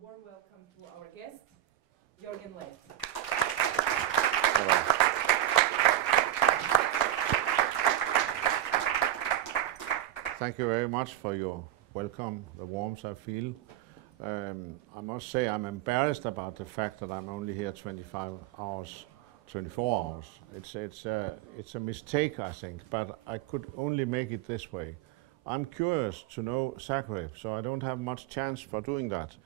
warm welcome to our guest, Jørgen Leth. Thank you very much for your welcome, the warmth I feel. I must say I'm embarrassed about the fact that I'm only here 24 hours. It's a mistake, I think, but I could only make it this way. I'm curious to know Zagreb, so I don't have much chance for doing that.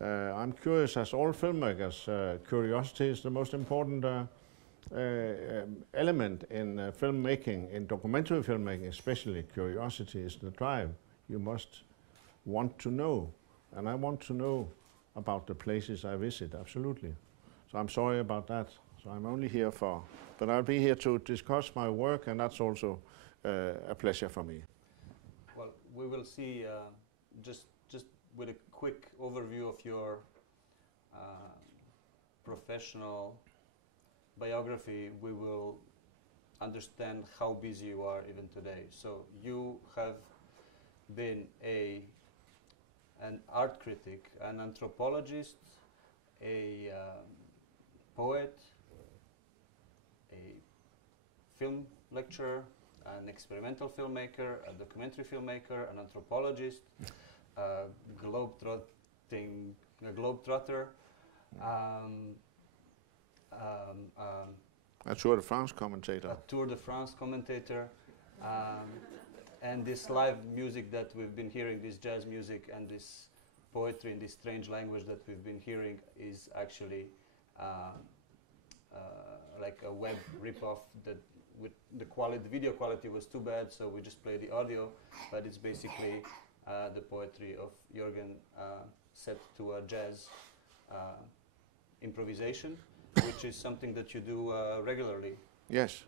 I'm curious, as all filmmakers, curiosity is the most important element in filmmaking, in documentary filmmaking especially. Curiosity is the drive. You must want to know, and I want to know about the places I visit, absolutely. So I'm sorry about that. So I'm only here but I'll be here to discuss my work, and that's also a pleasure for me. Well, we will see, just with a quick overview of your professional biography, we will understand how busy you are even today. So you have been an art critic, an anthropologist, a poet, a film lecturer, an experimental filmmaker, a documentary filmmaker, an anthropologist, a globetrotter, a Tour de France commentator. A Tour de France commentator, and this live music that we've been hearing, this jazz music and this poetry in this strange language that we've been hearing is actually like a web ripoff that with the video quality was too bad, so we just play the audio, but it's basically the poetry of Jorgen set to a jazz improvisation, which is something that you do regularly. Yes,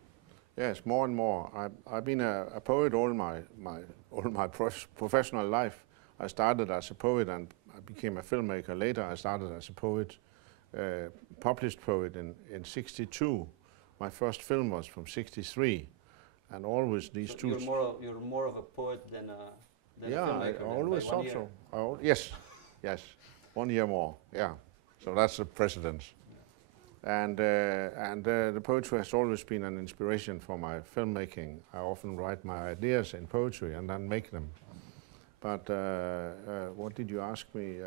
more and more. I've been a poet all my professional life. I started as a poet and I became a filmmaker later. I started as a poet, published poet in '62. My first film was from '63, and always these two. You're more of a poet than a filmmaker. I always thought so. Yes, 1 year more. Yeah, so that's the precedence. And the poetry has always been an inspiration for my filmmaking. I often write my ideas in poetry and then make them. But what did you ask me?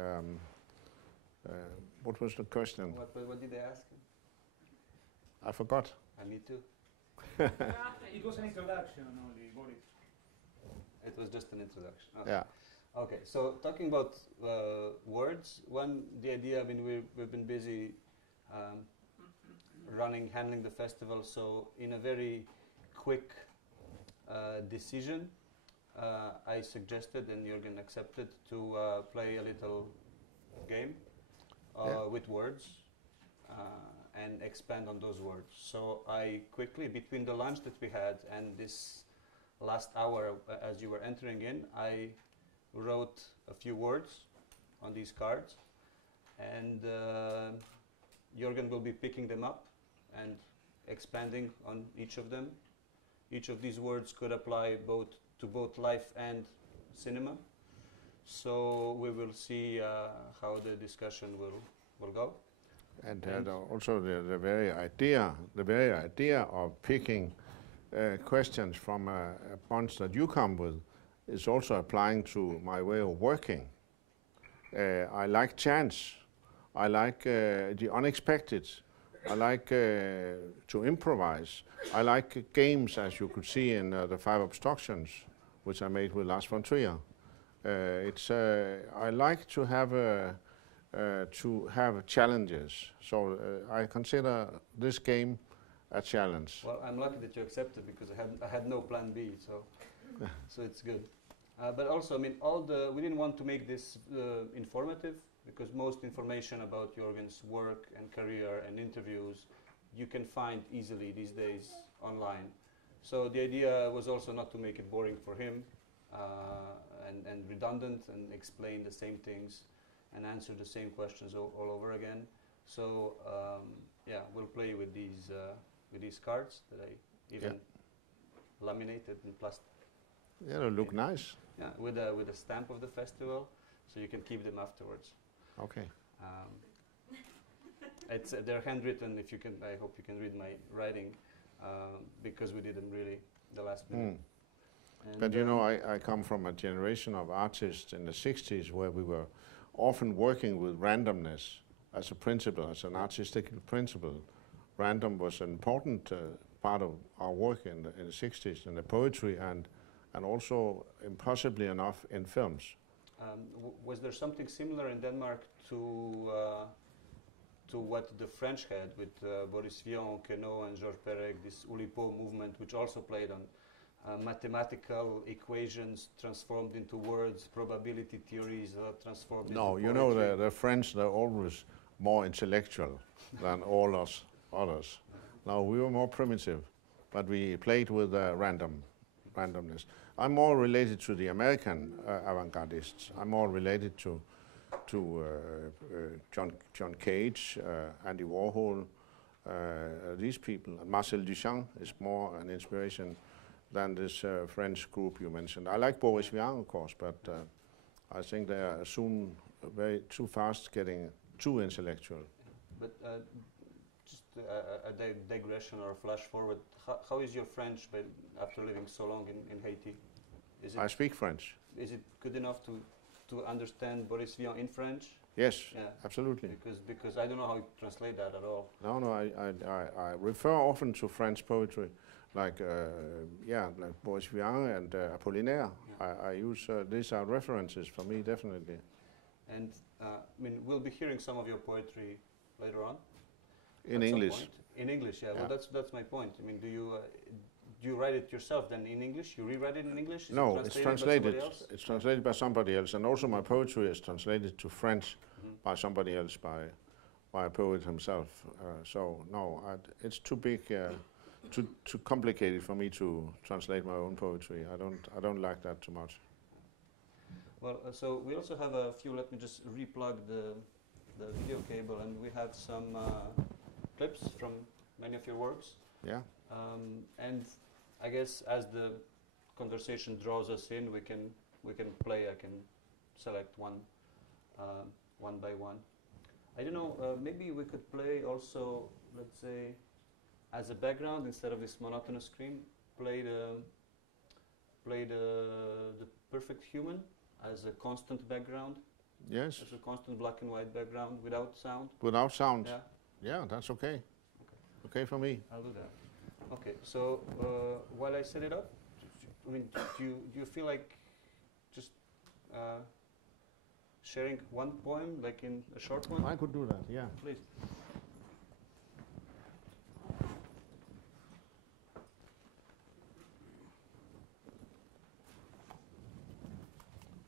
What was the question? What did they ask you? I forgot. Me too. It was an introduction only, Boris. It was just an introduction. Oh. Yeah. Okay, so talking about words, the idea, I mean, we've been busy handling the festival, so in a very quick decision, I suggested, and Jorgen accepted, to play a little game with words and expand on those words. So I quickly, between the lunch that we had and this last hour as you were entering in, I wrote a few words on these cards, and Jorgen will be picking them up and expanding on each of them. Each of these words could apply to both life and cinema. So we will see how the discussion will go. And also the very idea of picking questions from a bunch that you come with is also applying to my way of working. I like chance. I like the unexpected. I like to improvise. I like games, as you could see in the Five Obstructions, which I made with Lars von Trier. I like to have challenges. So I consider this game a challenge. Well, I'm lucky that you accepted, because I had no plan B, so so it's good. But also, I mean, we didn't want to make this informative, because most information about Jorgen's work and career and interviews you can find easily these days online. So the idea was also not to make it boring for him and redundant and explain the same things and answer the same questions all over again. So yeah, we'll play with these cards that I even laminated in plastic. Yeah, they look nice. Yeah, with a stamp of the festival, so you can keep them afterwards. Okay. It's they're handwritten. If you can, I hope you can read my writing, because we did them really the last minute. And but you know, I come from a generation of artists in the 60s where we were often working with randomness as a principle, as an artistic principle. Random was an important part of our work in the 60s, in the poetry and also, impossibly enough, in films. Was there something similar in Denmark to what the French had with Boris Vian, Queneau, and Georges Perec, this Oulipo movement, which also played on mathematical equations transformed into words, probability theories transformed into poetry? No, you know, the French, they're always more intellectual than all us others. Now, we were more primitive, but we played with randomness. I'm more related to the American avant-gardists. I'm more related to John Cage, Andy Warhol, these people. Marcel Duchamp is more an inspiration than this French group you mentioned. I like Boris Vian, of course, but I think they are soon too fast getting too intellectual. But just a digression or a flash forward, how is your French after living so long in Haiti? I speak French. Is it good enough to understand Boris Vian in French? Yes, yeah. Absolutely. Because I don't know how you translate that at all. No, I refer often to French poetry, like Boris Vian and Apollinaire. Yeah. I use these are references for me, definitely. And I mean, we'll be hearing some of your poetry later on. In English. In English, yeah. Well, that's my point. I mean, do you write it yourself then in English? You rewrite it in English? No, it's translated. It's translated by somebody else, and also my poetry is translated to French by somebody else, by a poet himself. So no, it's too big, too complicated for me to translate my own poetry. I don't like that too much. Well, so we also have a few. Let me just replug the video cable, and we have some clips from many of your works. Yeah. And I guess as the conversation draws us in, we can play. I can select one by one. I don't know. Maybe we could play also. Let's say, as a background instead of this monotonous screen, play the Perfect Human as a constant background. Yes. As a constant black and white background without sound. Without sound. Yeah. Yeah, that's okay. Okay for me. I'll do that. Okay, so while I set it up, I mean, do you feel like just sharing one poem, like in a short one? I could do that, yeah. Please.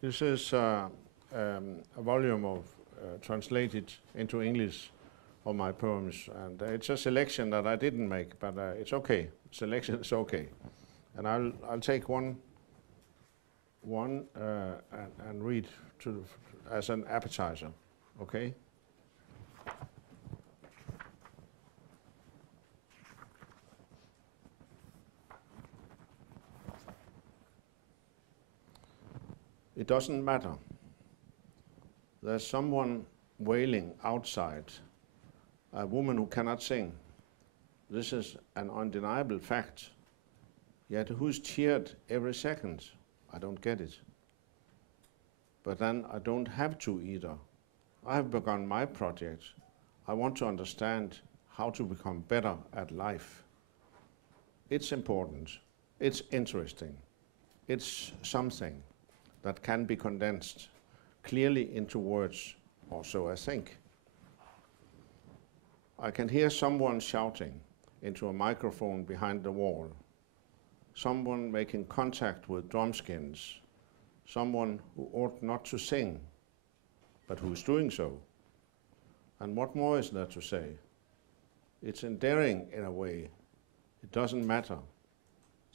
This is a volume of translated into English of my poems, and it's a selection that I didn't make, but it's okay. Selection is okay, and I'll take one and read as an appetizer. Okay. It doesn't matter. There's someone wailing outside, a woman who cannot sing. This is an undeniable fact. Yet who's cheered every second? I don't get it. But then I don't have to either. I have begun my project. I want to understand how to become better at life. It's important. It's interesting. It's something that can be condensed clearly into words, or so I think. I can hear someone shouting into a microphone behind the wall, someone making contact with drumskins, someone who ought not to sing, but who's doing so. And what more is there to say? It's endearing in a way. It doesn't matter.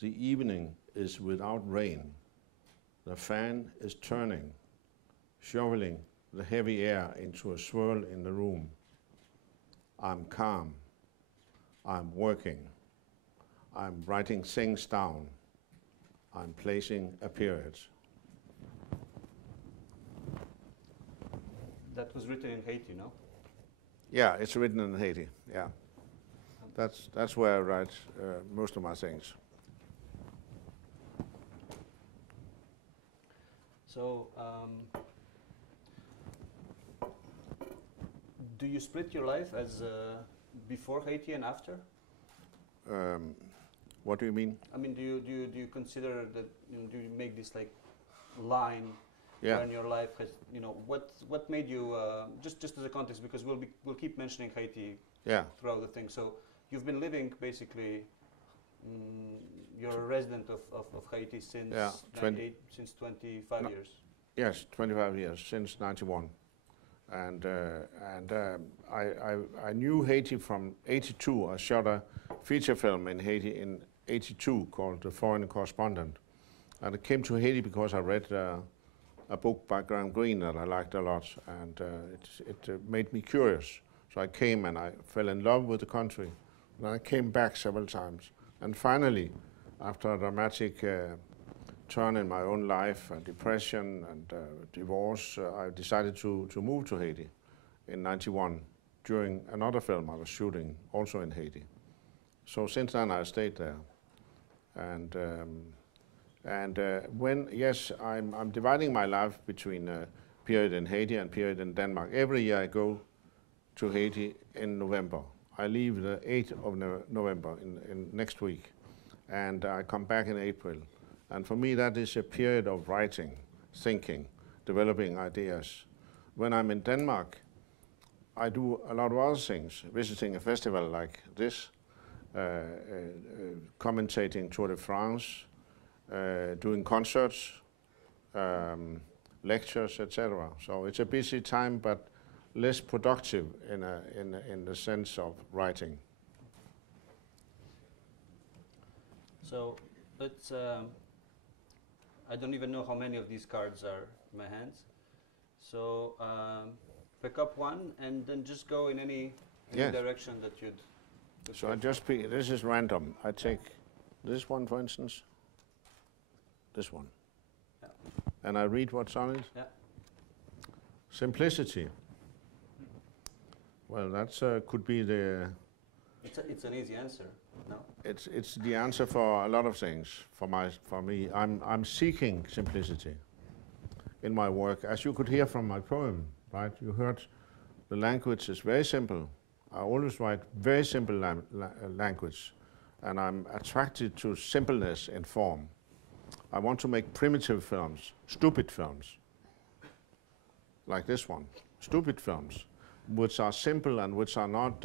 The evening is without rain. The fan is turning, shoveling the heavy air into a swirl in the room. I'm calm. I'm working. I'm writing things down. I'm placing a period. that was written in Haiti, no? Yeah, it's written in Haiti. Yeah, that's where I write most of my things. So, do you split your life as before Haiti and after? What do you mean? I mean, do you consider that, do you make this like line Yeah. in your life has, what made you just as a context, because we'll keep mentioning Haiti Yeah. throughout the thing. So you've been living basically, you're a resident of Haiti since Yeah, 25 years. Yes, 25 years, since 91. And I knew Haiti from 82. I shot a feature film in Haiti in 82 called The Foreign Correspondent. And I came to Haiti because I read a book by Graham Greene that I liked a lot, and it made me curious. So I came and I fell in love with the country. And I came back several times. And finally, after a dramatic turn in my own life, depression and divorce, I decided to move to Haiti in 91 during another film I was shooting, also in Haiti. So since then I stayed there. I'm dividing my life between a period in Haiti and period in Denmark. Every year I go to Haiti in November. I leave the 8th of November in next week, and I come back in April. And for me, that is a period of writing, thinking, developing ideas. When I'm in Denmark, I do a lot of other things, visiting a festival like this, commentating Tour de France, doing concerts, lectures, etc. So it's a busy time, but less productive in the sense of writing. So let's. I don't even know how many of these cards are in my hands. So pick up one and then just go in any direction that you'd. So I just pick. This is random. I take this one, for instance. This one. Yeah. And I read what's on it. Yeah. Simplicity. Well, that's could be the. It's an easy answer, no? It's the answer for a lot of things. For me, I'm seeking simplicity in my work, as you could hear from my poem, right? You heard the language is very simple. I always write very simple language, and I'm attracted to simpleness in form. I want to make primitive films, stupid films, like this one, stupid films, which are simple and which are not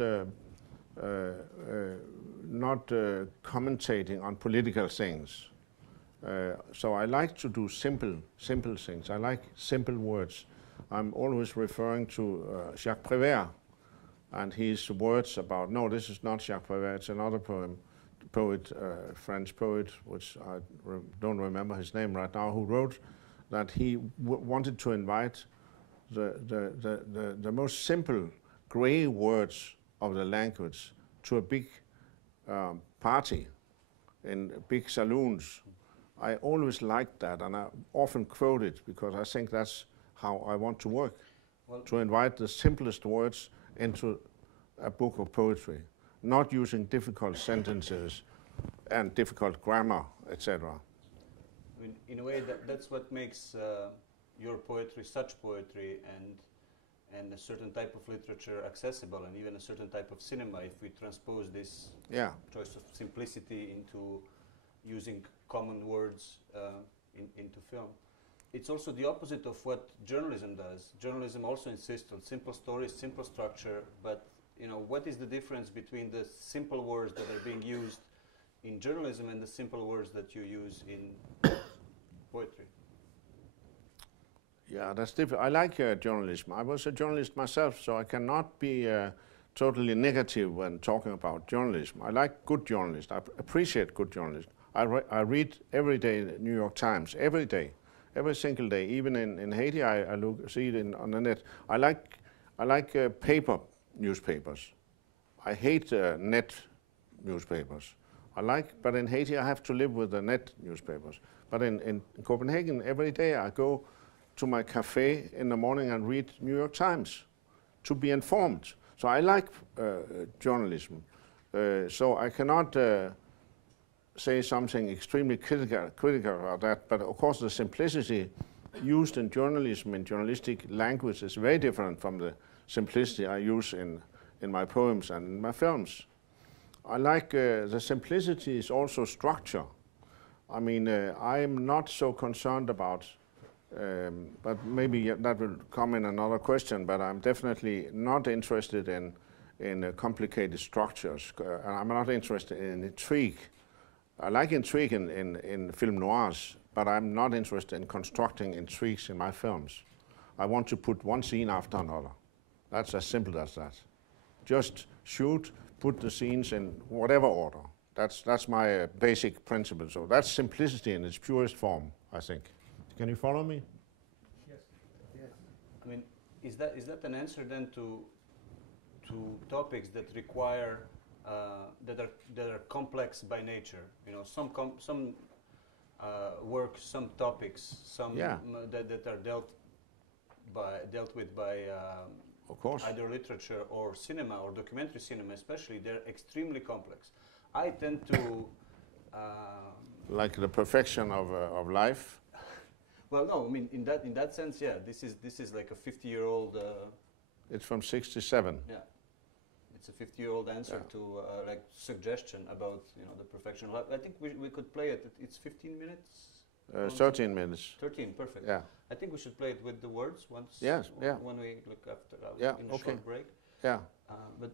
commentating on political things. So I like to do simple things. I like simple words. I'm always referring to Jacques Prévert and his words about, no, this is not Jacques Prévert, it's another poet, French poet, which I don't remember his name right now, who wrote that he wanted to invite the most simple gray words of the language to a big party in big saloons. I always liked that, and I often quote it because I think that's how I want to work, to invite the simplest words into a book of poetry, not using difficult sentences and difficult grammar, etc. I mean, in a way, that's what makes your poetry such poetry, and a certain type of literature accessible, and even a certain type of cinema, if we transpose this choice of simplicity into using common words into film. It's also the opposite of what journalism does. Journalism also insists on simple stories, simple structure, but what is the difference between the simple words that are being used in journalism and the simple words that you use in poetry? Yeah, that's different. I like journalism. I was a journalist myself, so I cannot be totally negative when talking about journalism. I like good journalists. I appreciate good journalists. I read every day the New York Times, every day, every single day. Even in Haiti, I see it on the net. I like paper newspapers. I hate net newspapers. But in Haiti, I have to live with the net newspapers. But in Copenhagen, every day I go to my cafe in the morning and read New York Times to be informed. So I like journalism. So I cannot say something extremely critical about that, but of course the simplicity used in journalism, in journalistic language, is very different from the simplicity I use in my poems and in my films. I like the simplicity is also structure. I mean, I'm not so concerned about, but maybe that will come in another question, but I'm definitely not interested in complicated structures. And I'm not interested in intrigue. I like intrigue in film noirs, but I'm not interested in constructing intrigues in my films. I want to put one scene after another. That's as simple as that. Just shoot, put the scenes in whatever order. That's my basic principle. So that's simplicity in its purest form, I think. Can you follow me? Yes. Yes. I mean, is that an answer then to topics that require that are complex by nature? You know, some work, some topics, some that are dealt with by of course, either literature or cinema or documentary cinema, especially. They're extremely complex. I tend to like the perfection of life. Well, no, I mean in that sense, yeah. This is like a 50-year-old. It's from '67. Yeah, it's a 50-year-old answer to like suggestion about the perfection of life. I think we could play it. It's 15 minutes. 13 minutes. 13, perfect. Yeah. I think we should play it with the words once. Yes. Yeah. When we look after in a okay. short break. Yeah.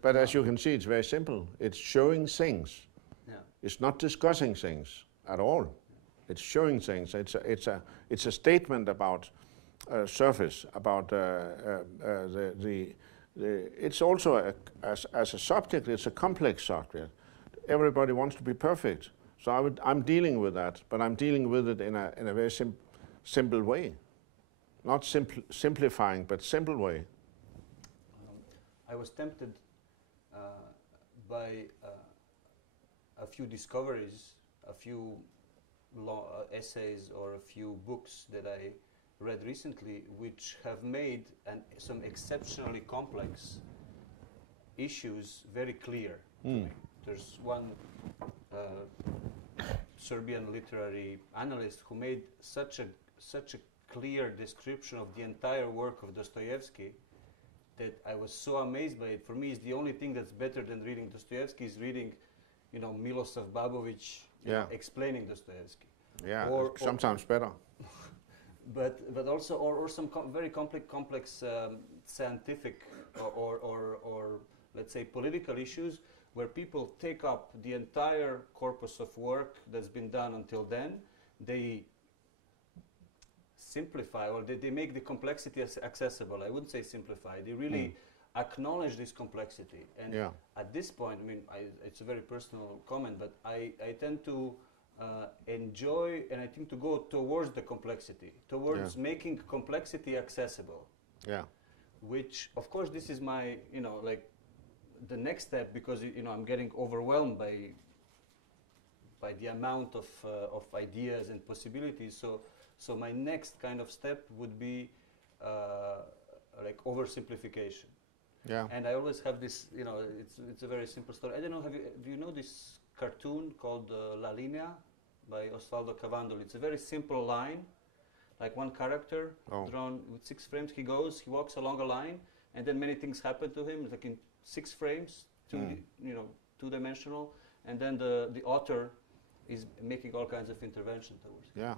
But as you can see, it's very simple. It's showing things. Yeah. It's not discussing things at all. It's showing things. It's a statement about surface, about the. It's also as a subject. It's a complex subject. Everybody wants to be perfect. So I'm dealing with that, but I'm dealing with it in a very simple way, not simplifying, but simple way. I was tempted by a few discoveries, a few essays or a few books that I read recently, which have made some exceptionally complex issues very clear to me. There's one Serbian literary analyst who made such a clear description of the entire work of Dostoevsky that I was so amazed by it. For me, it's the only thing that's better than reading Dostoevsky is reading, Milosav Babović explaining Dostoevsky. Yeah, or sometimes better. But also or some very complex scientific or let's say political issues where people take up the entire corpus of work that's been done until then. They simplify, or they make the complexity accessible. I wouldn't say simplify. They really acknowledge this complexity. And at this point, I mean, it's a very personal comment, but I tend to enjoy, and I think to go towards the complexity, towards making complexity accessible. Yeah. Which, of course, this is my, like the next step, because I'm getting overwhelmed by the amount of ideas and possibilities. So my next kind of step would be like oversimplification. Yeah. And I always have this, it's a very simple story. I don't know, do you know this cartoon called La Linea by Osvaldo Cavandoli? It's a very simple line, like one character drawn with 6 frames. He walks along a line, and then many things happen to him, like in 6 frames, two-dimensional, and then the author is making all kinds of intervention towards it. Yeah.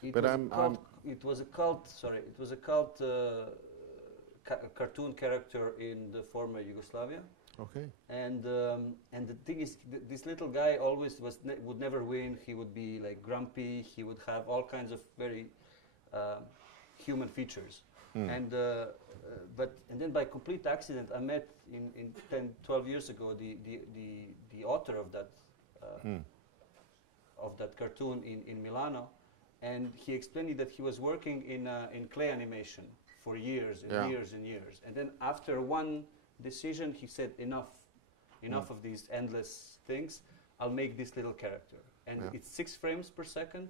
It was a cult cartoon character in the former Yugoslavia. Okay. And the thing is, this little guy always would never win. He would be like grumpy. He would have all kinds of very human features. And then by complete accident, I met in 10, 12 years ago the author of that cartoon in Milano, and he explained that he was working in clay animation for years and years and years. And then after one decision, he said, enough of these endless things. I'll make this little character, and it's 6 frames per second.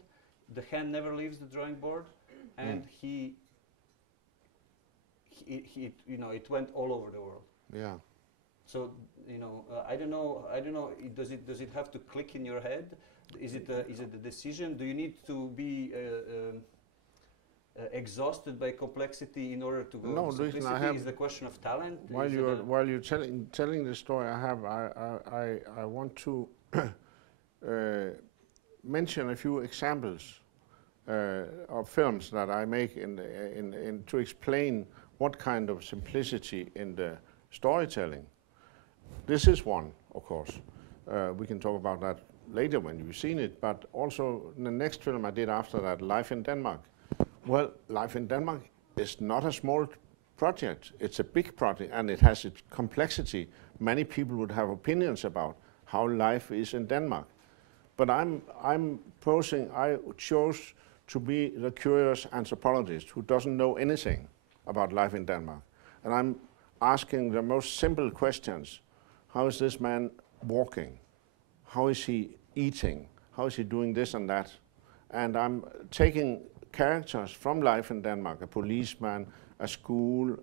The hand never leaves the drawing board, and he it went all over the world. Yeah. So I don't know. Does it have to click in your head? Is it a decision? Do you need to be exhausted by complexity in order to go? No, simplicity is the question of talent. While you're telling the story, I want to mention a few examples of films that I make in to explain what kind of simplicity in the storytelling. This is one, of course. We can talk about that later when you've seen it, but also the next film I did after that, Life in Denmark. Well, Life in Denmark is not a small project. It's a big project, and it has its complexity. Many people would have opinions about how life is in Denmark. But I chose to be the curious anthropologist who doesn't know anything about life in Denmark. And I'm asking the most simple questions. How is this man walking? How is he eating? How is he doing this and that? And I'm taking characters from life in Denmark, a policeman, a school,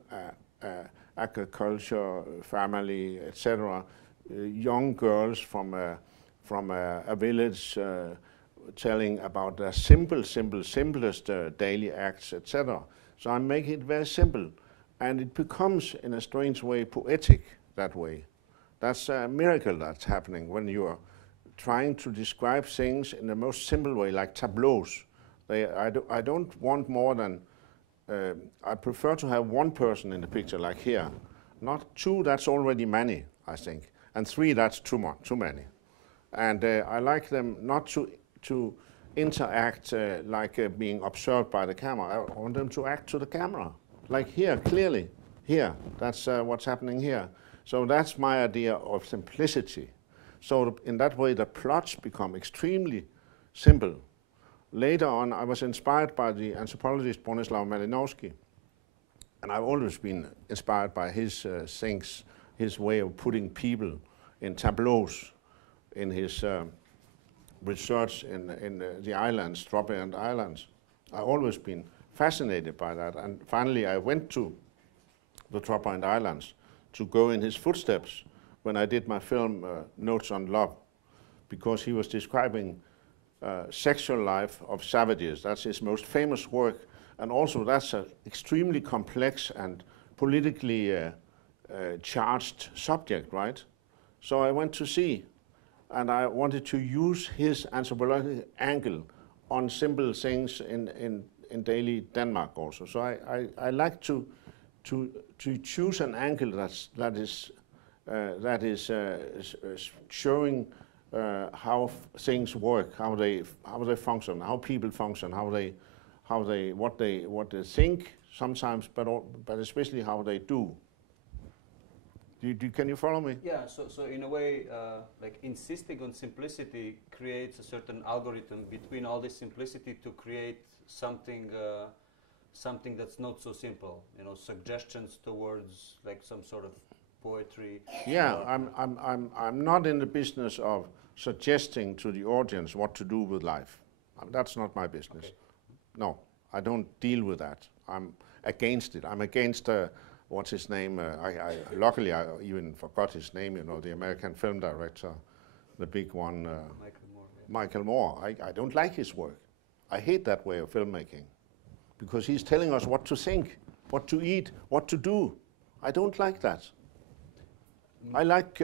agriculture, family, etc., young girls from a village telling about their simplest daily acts, etc. So I make it very simple, and it becomes, in a strange way, poetic that way. That's a miracle that's happening when you are trying to describe things in the most simple way, like tableaus. I don't want more than, I prefer to have one person in the picture, like here. Not two, that's already many, I think. And three, that's too many. And I like them not to interact like being observed by the camera. I want them to act to the camera. Like here, clearly. Here, that's what's happening here. So that's my idea of simplicity. So in that way, the plots become extremely simple. Later on, I was inspired by the anthropologist Bronislaw Malinowski. And I've always been inspired by his things, his way of putting people in tableaus, in his research in the islands, Strawberry Islands. I've always been fascinated by that. And finally, I went to the Strawberry Islands to go in his footsteps when I did my film Notes on Love, because he was describing sexual life of savages. That's his most famous work, and also that's an extremely complex and politically charged subject, right? So I went to see, and I wanted to use his anthropological angle on simple things in daily Denmark also. So I like to choose an angle that is showing how things work, how they function, how people function, what they think sometimes, but especially how they do. Can you follow me? Yeah. So in a way, like insisting on simplicity creates a certain algorithm between all this simplicity to create something that's not so simple. Suggestions towards like some sort of poetry. Yeah, I'm not in the business of suggesting to the audience what to do with life. That's not my business. Okay. No, I don't deal with that. I'm against it. I'm against what's his name? Luckily I even forgot his name. The American film director, the big one. Michael Moore. Yeah. Michael Moore. I don't like his work. I hate that way of filmmaking, because he's telling us what to think, what to eat, what to do. I don't like that. I like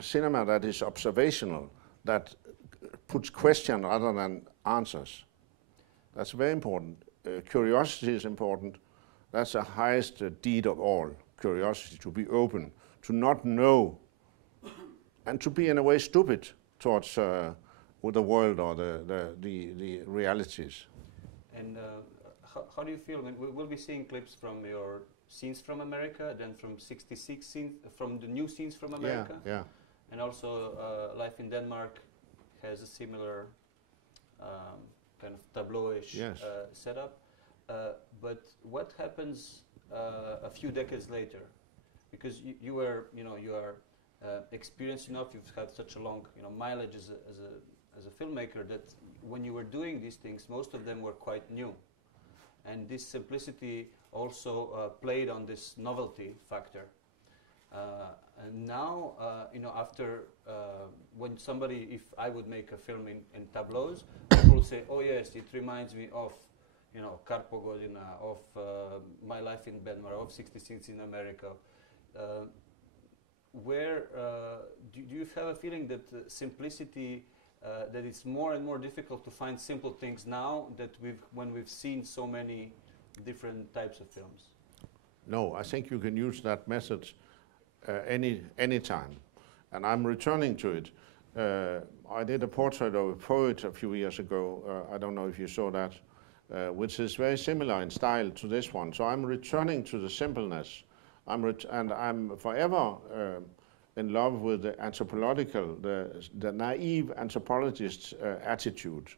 cinema that is observational, that puts questions rather than answers. That's very important. Curiosity is important. That's the highest deed of all, curiosity, to be open, to not know, and to be in a way stupid towards with the world or the realities. And how do you feel? I mean, we'll be seeing clips from your scenes from America, then from 66 scenes, from the new scenes from America. Yeah. And also Life in Denmark has a similar kind of tableau-ish setup. But what happens a few decades later? Because you are experienced enough, you've had such a long mileage as a filmmaker, that when you were doing these things, most of them were quite new. and this simplicity also played on this novelty factor. And now, after when somebody, if I would make a film in tableaus, people will say, "Oh yes, it reminds me of, Karpo Godina, of my life in Denmark, of 66 in America." Where do you have a feeling that simplicity, that it's more and more difficult to find simple things now that when we've seen so many different types of films? No, I think you can use that method any time, and I'm returning to it. I did a portrait of a poet a few years ago. I don't know if you saw that, which is very similar in style to this one. So I'm returning to the simpleness. And I'm forever in love with the anthropological, the naive anthropologist's attitude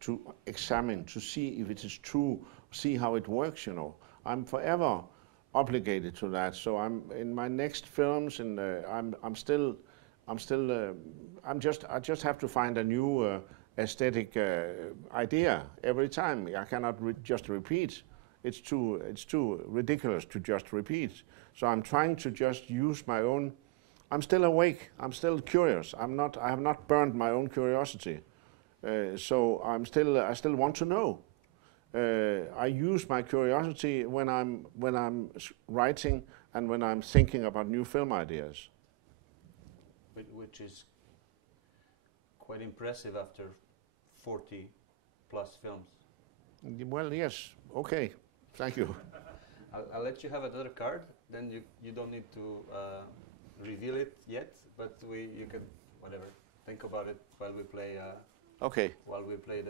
to examine, to see if it is true, see how it works. I'm forever obligated to that. So I'm in my next films, and I just have to find a new aesthetic idea every time. I cannot just repeat. It's too ridiculous to just repeat. So I'm trying to just use my own. I'm still awake. I'm still curious. I have not burned my own curiosity. So I still want to know. I use my curiosity when I'm writing and when I'm thinking about new film ideas. Which is quite impressive after 40 plus films. Well, yes. Okay. Thank you. I'll let you have another card. Then you don't need to reveal it yet, but you can think about it while we play. Okay. While we play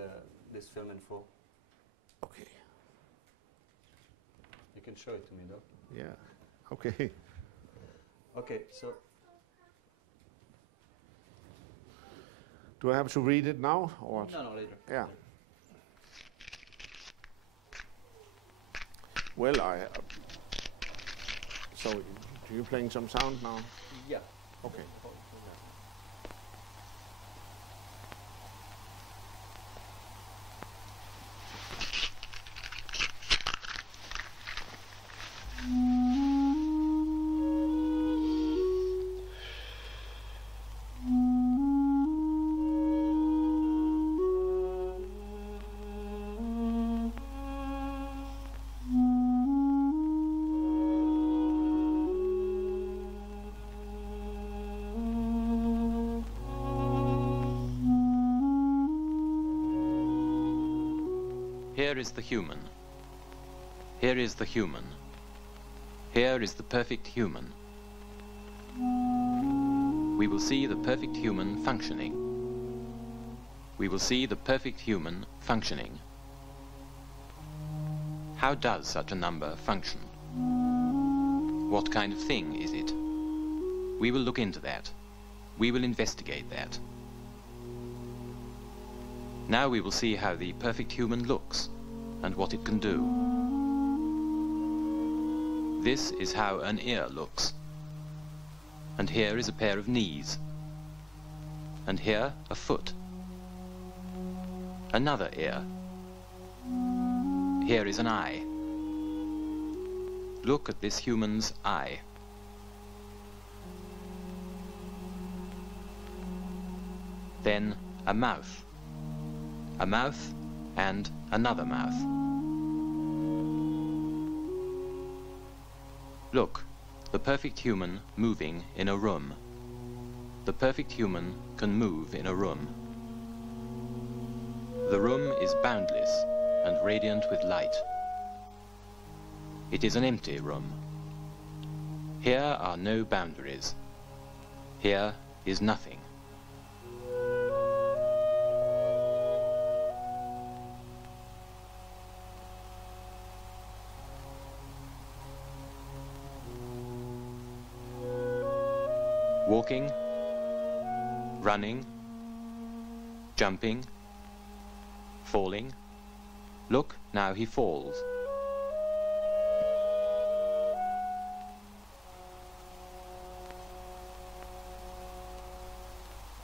this film in full. Okay. You can show it to me though. Yeah. Okay. Okay. So. Do I have to read it now or what? No, later. Yeah. Well, so, are you playing some sound now? Yeah. Okay. Here is the human. Here is the human. Here is the perfect human. We will see the perfect human functioning. We will see the perfect human functioning. How does such a number function? What kind of thing is it? We will look into that. We will investigate that. Now we will see how the perfect human looks and what it can do. This is how an ear looks. And here is a pair of knees. And here a foot. Another ear. Here is an eye. Look at this human's eye. Then a mouth. A mouth and another mouth. Look, the perfect human moving in a room. The perfect human can move in a room. The room is boundless and radiant with light. It is an empty room. Here are no boundaries. Here is nothing. Walking, running, jumping, falling. Look, now he falls.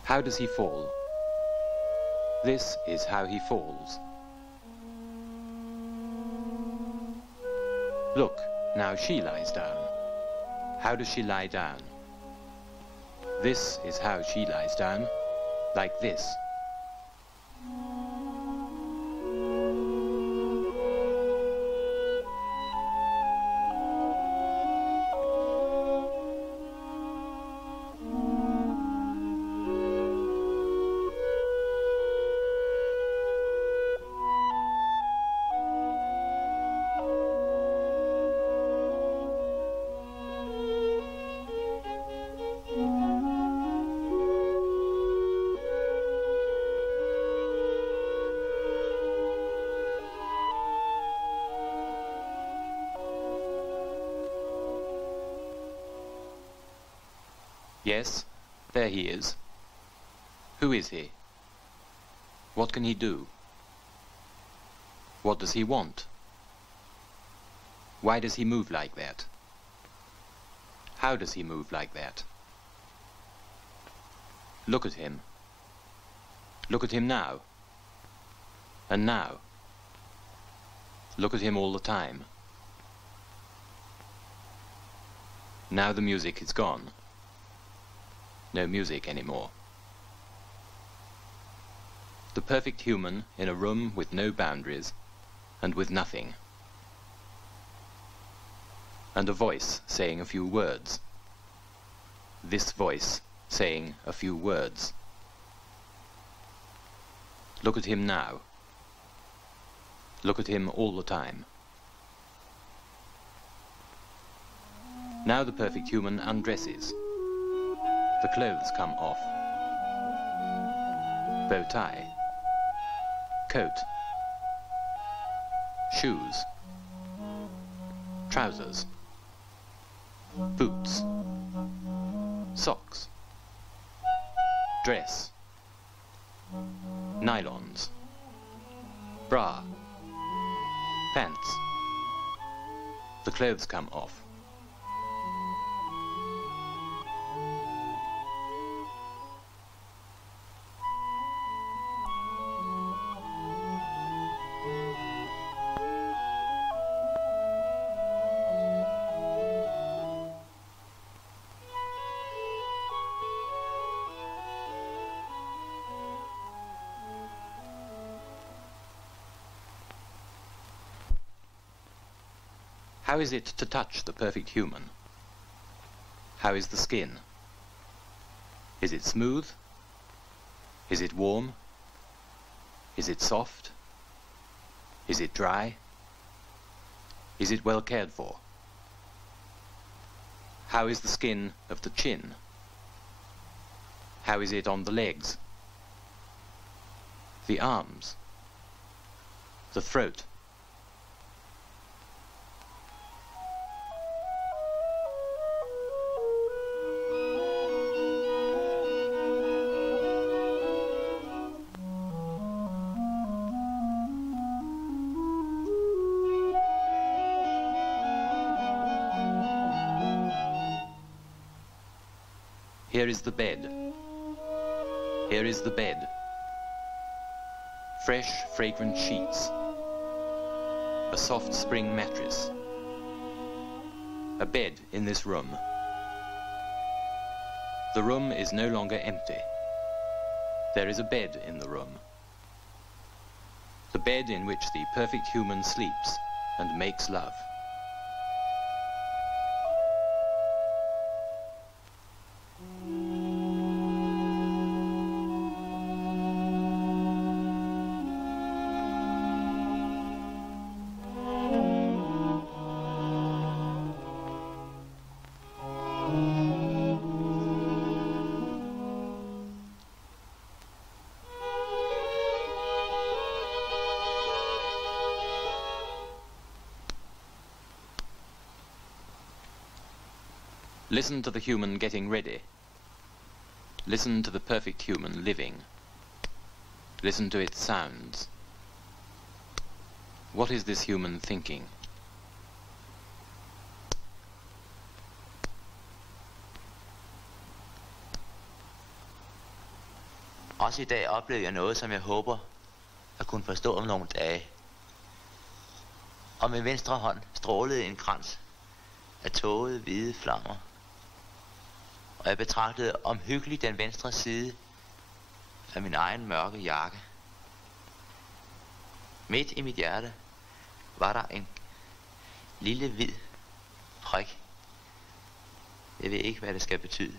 How does he fall? This is how he falls. Look, now she lies down. How does she lie down? This is how she lies down, like this. Yes, there he is. Who is he? What can he do? What does he want? Why does he move like that? How does he move like that? Look at him. Look at him now. And now. Look at him all the time. Now the music is gone. No music anymore. The perfect human in a room with no boundaries and with nothing. And a voice saying a few words. This voice saying a few words. Look at him now. Look at him all the time. Now the perfect human undresses. The clothes come off. Bow tie. Coat. Shoes. Trousers. Boots. Socks. Dress. Nylons. Bra. Pants. The clothes come off. How is it to touch the perfect human? How is the skin? Is it smooth? Is it warm? Is it soft? Is it dry? Is it well cared for? How is the skin of the chin? How is it on the legs? The arms? The throat? Here is the bed. Here is the bed. Fresh, fragrant sheets. A soft spring mattress. A bed in this room. The room is no longer empty. There is a bed in the room. The bed in which the perfect human sleeps and makes love. Listen to the human getting ready. Listen to the perfect human living. Listen to its sounds. What is this human thinking? Også i dag oplevede jeg noget, som jeg håber at kunne forstå om nogle dage. og med venstre hånd strålede en krans af tågede hvide flammer. Og jeg betragtede omhyggeligt den venstre side af min egen mørke jakke. Midt i mit hjerte var der en lille hvid prik. Jeg ved ikke, hvad det skal betyde.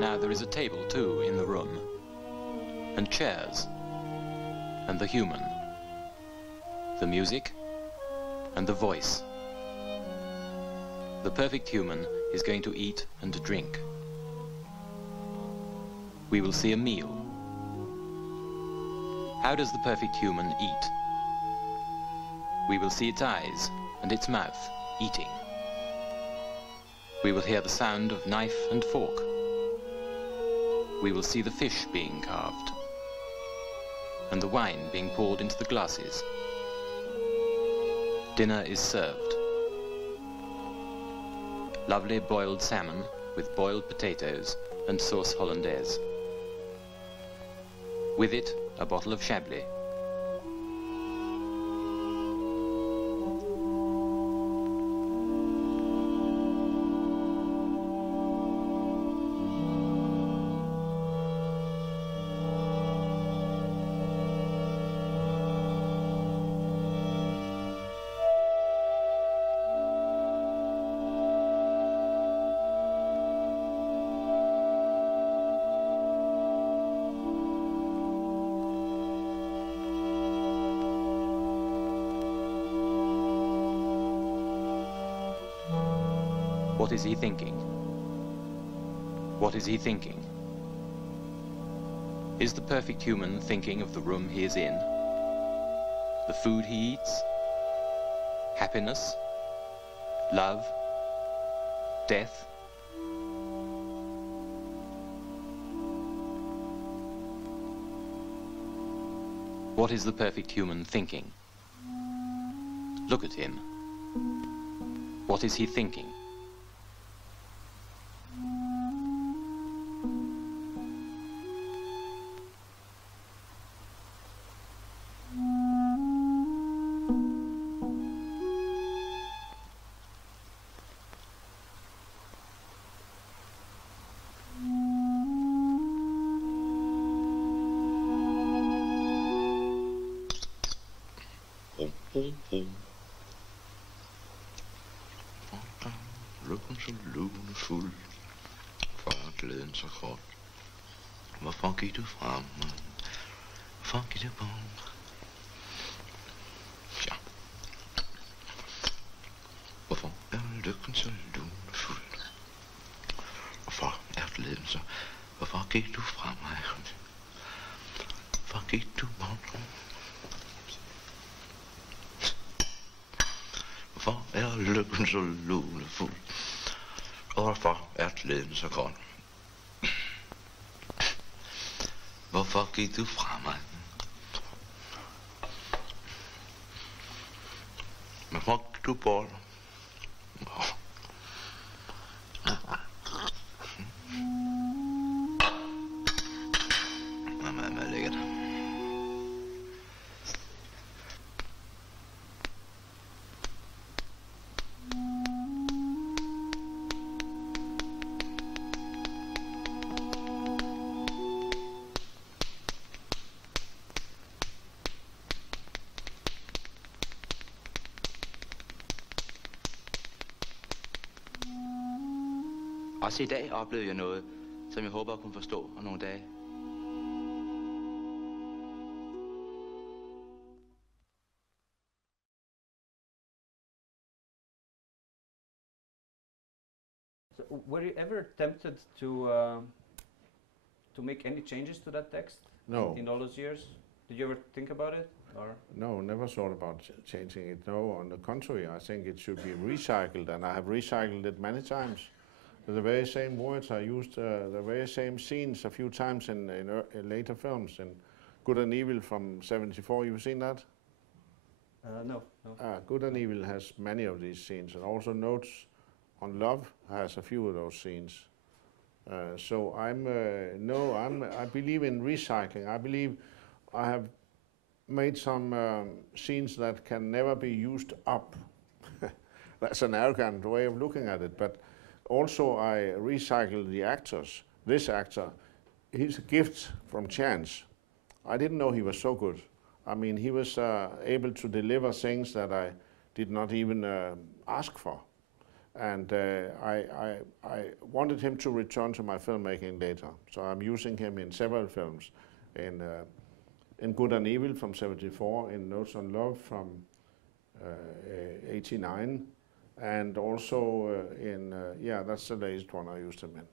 Now there is a table too in the room, and chairs, and the human, the music, and the voice. The perfect human is going to eat and to drink. We will see a meal. How does the perfect human eat? We will see its eyes and its mouth eating. We will hear the sound of knife and fork. We will see the fish being carved, and the wine being poured into the glasses. Dinner is served. Lovely boiled salmon with boiled potatoes and sauce hollandaise. With it, a bottle of Chablis. What is he thinking? What is he thinking? Is the perfect human thinking of the room he is in? The food he eats? Happiness? Love? Death? What is the perfect human thinking? Look at him. What is he thinking? Lykken så lunefuld, for glæden så kort. Hvorfor gik du fra mig? Hvorfor gik du på mig? Ja. Hvorfor er lykken så lunefuld? Hvorfor er glæden så? Hvorfor gik du fra mig? Hvorfor gik du på mig? Hvorfor er lykken så lunefuld? Og hvorfor er glæden så kold? Hvorfor gik du fra mig? Hvorfor gik du bort? Hvad lækkert. Også i dag oplevede jeg noget, som jeg håber at kunne forstå om nogle dage. So, were you ever tempted to make any changes to that text? No. In all those years, did you ever think about it, or? No, never thought about changing it. No, on the contrary, I think it should be recycled, and I have recycled it many times. The very same words I used, the very same scenes a few times in later films. In Good and Evil from '74, you've seen that? No. Good and Evil has many of these scenes, and also Notes on Love has a few of those scenes. So I believe in recycling. I believe I have made some scenes that can never be used up. That's an arrogant way of looking at it, but also I recycle the actors. This actor, he's a gift from chance. I didn't know he was so good. I mean, he was able to deliver things that I did not even ask for. And I wanted him to return to my filmmaking later. So I'm using him in several films. In Good and Evil from '74, in Notes on Love from '89, and also yeah, that's the latest one I used him in.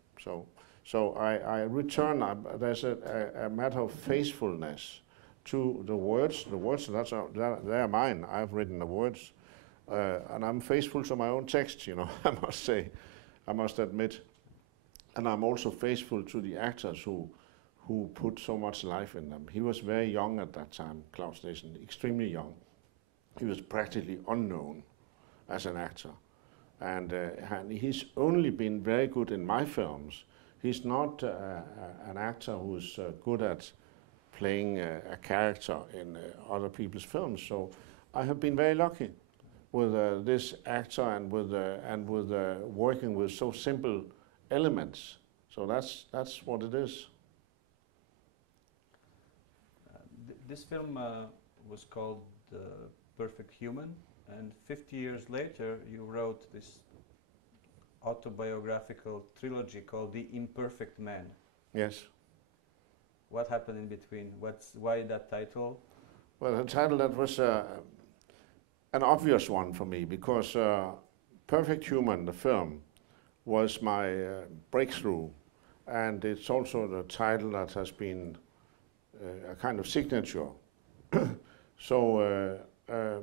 So I return. There's a matter of faithfulness to the words. The words, they're mine. I've written the words, and I'm faithful to my own text. You know, I must say, I must admit, and I'm also faithful to the actors who put so much life in them. He was very young at that time, Claus Nissen, extremely young. He was practically unknown as an actor. And he's only been very good in my films. He's not an actor who's good at playing a character in other people's films. So I have been very lucky with this actor and with working with so simple elements. So that's what it is. This film was called The Perfect Human, and 50 years later you wrote this autobiographical trilogy called The Imperfect Man. Yes. What happened in between? Why that title? Well, the title, that was an obvious one for me, because Perfect Human, the film, was my breakthrough, and it's also the title that has been a kind of signature. So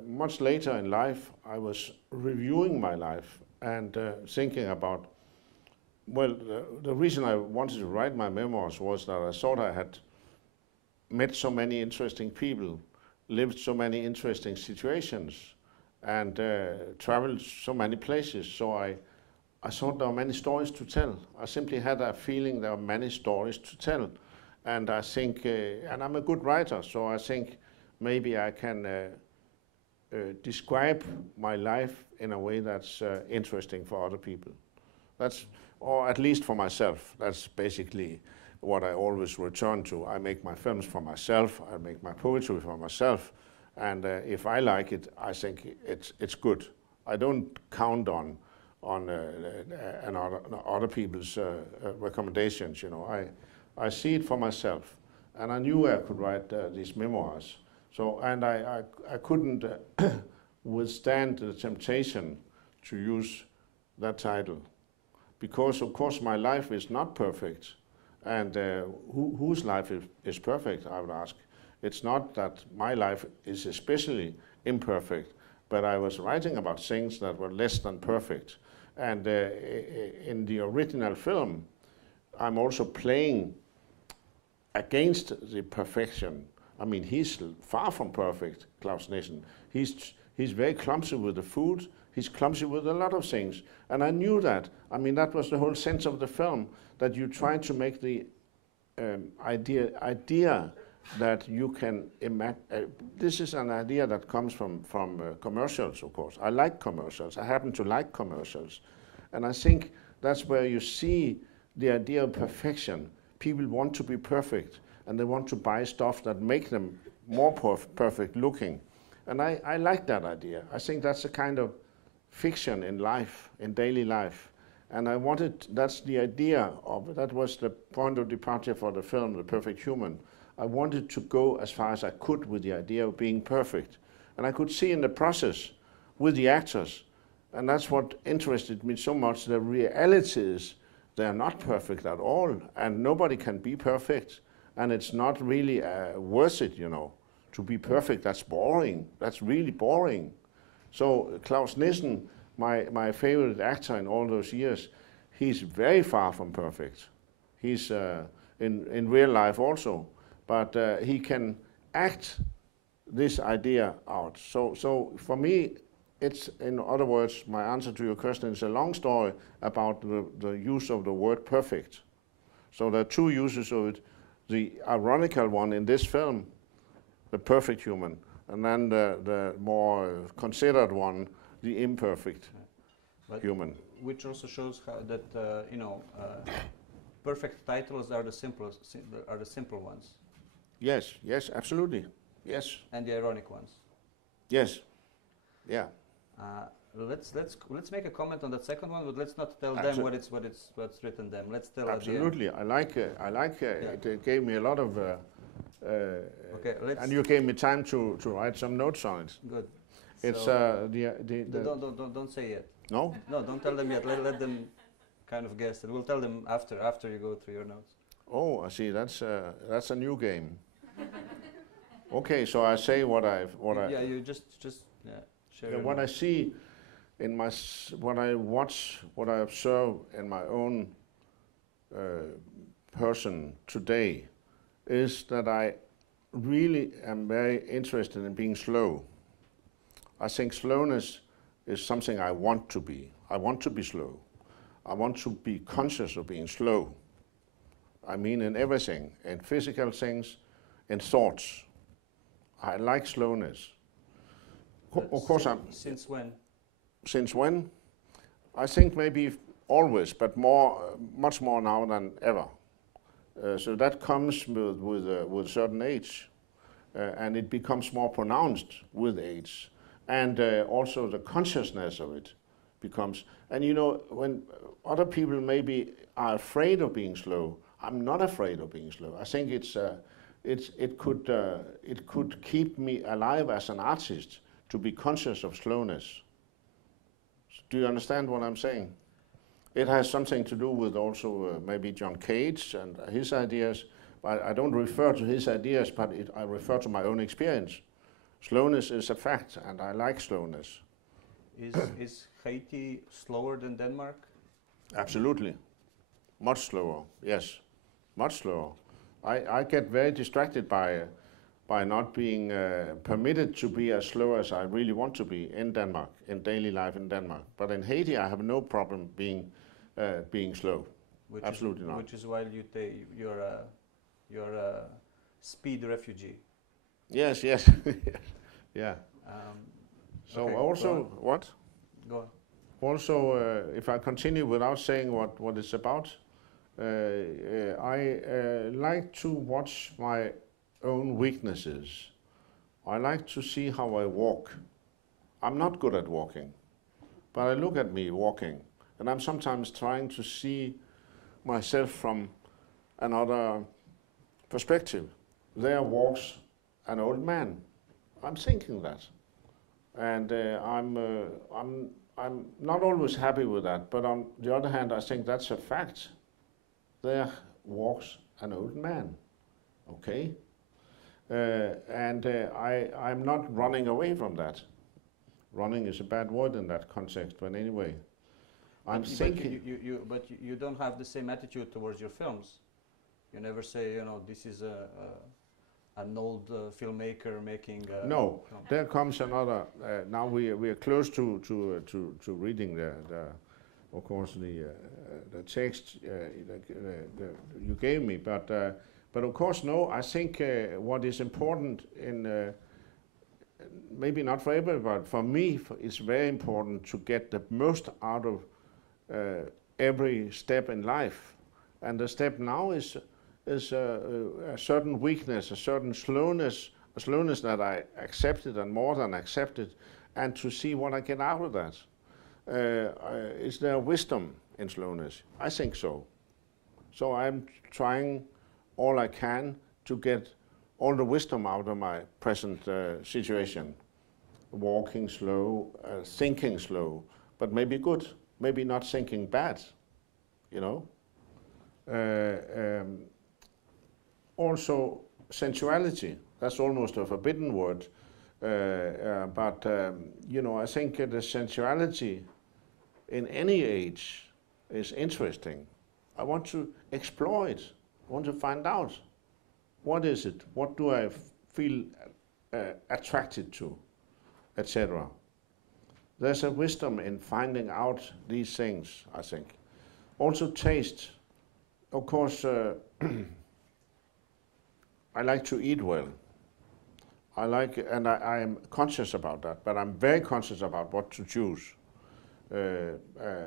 much later in life, I was reviewing my life and thinking about, well, the reason I wanted to write my memoirs was that I thought I had met so many interesting people, lived so many interesting situations, and traveled so many places. So I thought there were many stories to tell. I simply had a feeling there were many stories to tell. And I think, and I'm a good writer, so I think maybe I can describe my life in a way that's interesting for other people. That's, or at least for myself. That's basically what I always return to. I make my films for myself. I make my poetry for myself. And if I like it, I think it's good. I don't count on other people's recommendations. You know, I see it for myself, and I knew I could write these memoirs. So, and I couldn't withstand the temptation to use that title, because of course my life is not perfect, and whose life is perfect, I would ask. It's not that my life is especially imperfect, but I was writing about things that were less than perfect. And in the original film, I'm also playing against the perfection. I mean, he's far from perfect, Claus Nissen. He's very clumsy with the food. He's clumsy with a lot of things. And I knew that. I mean, that was the whole sense of the film, that you try to make the idea that you can imagine. This is an idea that comes from commercials, of course. I like commercials. I happen to like commercials. And I think that's where you see the idea of perfection. People want to be perfect, and they want to buy stuff that make them more perfect looking. And I like that idea. I think that's a kind of fiction in life, in daily life. And I wanted, that's the idea of, that was the point of departure for the film, The Perfect Human. I wanted to go as far as I could with the idea of being perfect. And I could see in the process with the actors, and that's what interested me so much, the reality is they're not perfect at all, and nobody can be perfect. And it's not really worth it, you know, to be perfect. That's boring. That's really boring. So Claus Nissen, my favorite actor in all those years, he's very far from perfect. He's in real life also, but he can act this idea out. So for me, it's, in other words, my answer to your question is a long story about the use of the word perfect. So there are two uses of it. The ironical one in this film the perfect human, and then the more considered one, the imperfect But human. which also shows how that perfect titles are the simplest, are the simple ones, Yes, yes, absolutely. Yes, and the ironic ones. yes, yeah. Let's make a comment on that second one, but let's not tell them what's written them. Let's tell Absolutely, I like it gave me a lot of okay, let's and you gave me time to write some notes on it. good. It's So, the don't say yet. no. No, don't tell them yet. Let them kind of guess it. We'll tell them after you go through your notes. Oh, I see. That's a new game. Okay, so I say what I you just share. yeah, your what I notes. see in my what I watch, what I observe in my own person today is that I really am very interested in being slow. I think slowness is something I want to be. I want to be slow. I want to be conscious of being slow. I mean in everything, in physical things, in thoughts. I like slowness. Of course, Since when? since when? I think maybe always, but much more now than ever. So that comes with certain age, and it becomes more pronounced with age, and also the consciousness of it becomes. And you know, when other people maybe are afraid of being slow, I'm not afraid of being slow. I think it could keep me alive as an artist to be conscious of slowness. Do you understand what I'm saying? It has something to do with also maybe John Cage and his ideas. But I don't refer to his ideas, but I refer to my own experience. Slowness is a fact, and I like slowness. Is Haiti slower than Denmark? Absolutely. Much slower, yes. Much slower. I get very distracted by not being permitted to be as slow as I really want to be in Denmark, in daily life in Denmark. But in Haiti, I have no problem being slow. Absolutely not. Which is why you're a speed refugee. Yes, yes, yeah. So okay, also, go on. what? Go on. Also, if I continue without saying what it's about, I like to watch my own weaknesses. I like to see how I walk. I'm not good at walking, but I look at me walking, and I'm sometimes trying to see myself from another perspective. There walks an old man. I'm thinking that, and I'm not always happy with that. But on the other hand, I think that's a fact. There walks an old man. Okay. I'm not running away from that. Running is a bad word in that context, but anyway, I'm thinking. But you don't have the same attitude towards your films. You never say, this is an old filmmaker making. No, film. there comes another. Now we are close to reading of course the text you gave me, but of course, no, I think what is important in, maybe not for everybody, but for me, it's very important to get the most out of every step in life. And the step now is a certain weakness, a certain slowness, a slowness that I accepted and more than accepted, and to see what I get out of that. Is there wisdom in slowness? I think so. So I'm trying all I can to get all the wisdom out of my present situation. Walking slow, thinking slow, but maybe good, maybe not thinking bad, Also sensuality, that's almost a forbidden word, but I think the sensuality in any age is interesting. I want to explore it. I want to find out, what is it? What do I feel attracted to, etc. There's a wisdom in finding out these things, I think. Also taste. Of course, I like to eat well. I like, and I am conscious about that, but I'm very conscious about what to choose.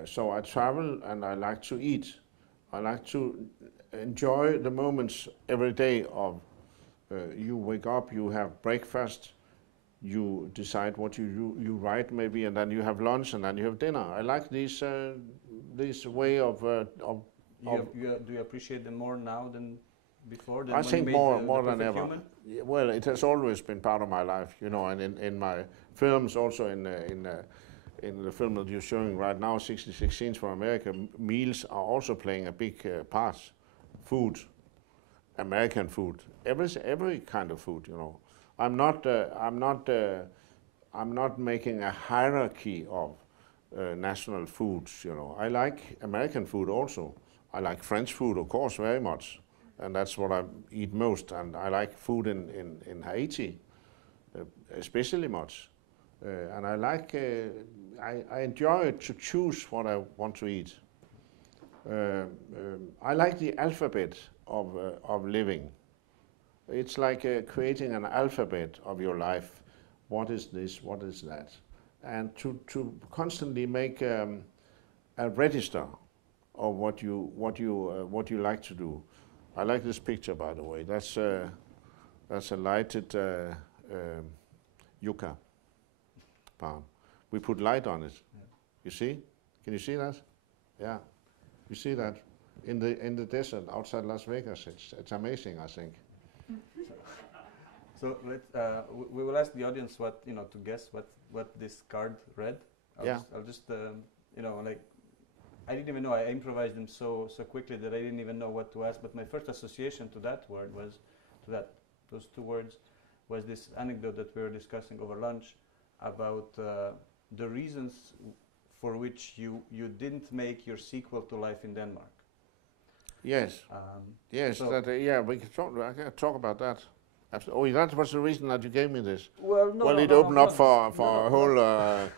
So I travel and I like to eat. I like to enjoy the moments every day of you wake up, you have breakfast, you decide what you write maybe, and then you have lunch and then you have dinner. I like this way of. Do you appreciate them more now than before? I think more than ever. Yeah, well, it has always been part of my life, you know, and in my films, also in the film that you're showing right now, 66 Scenes from America, meals are also playing a big part. Food, American food, every kind of food, you know. I'm not making a hierarchy of national foods, you know. I like American food also. I like French food, of course, very much, and that's what I eat most. And I like food in Haiti, especially much. And I like, I enjoy to choose what I want to eat. I like the alphabet of living. It's like creating an alphabet of your life. What is this? What is that? And to constantly make a register of what you like to do. I like this picture, by the way. That's a lighted yucca palm. We put light on it. Yeah. You see? Can you see that? Yeah. You see that in the desert outside Las Vegas. It's amazing, I think. So we will ask the audience to guess what this card read. I'll just I didn't even know. I improvised them so quickly that I didn't even know what to ask. But my first association to that word was those two words was this anecdote that we were discussing over lunch about the reasons for which you didn't make your sequel to Life in Denmark. Yes. Yes. So we can talk. I can talk about that. Absolutely. Oh, that was the reason that you gave me this. Well, no. Well, it opened up for a whole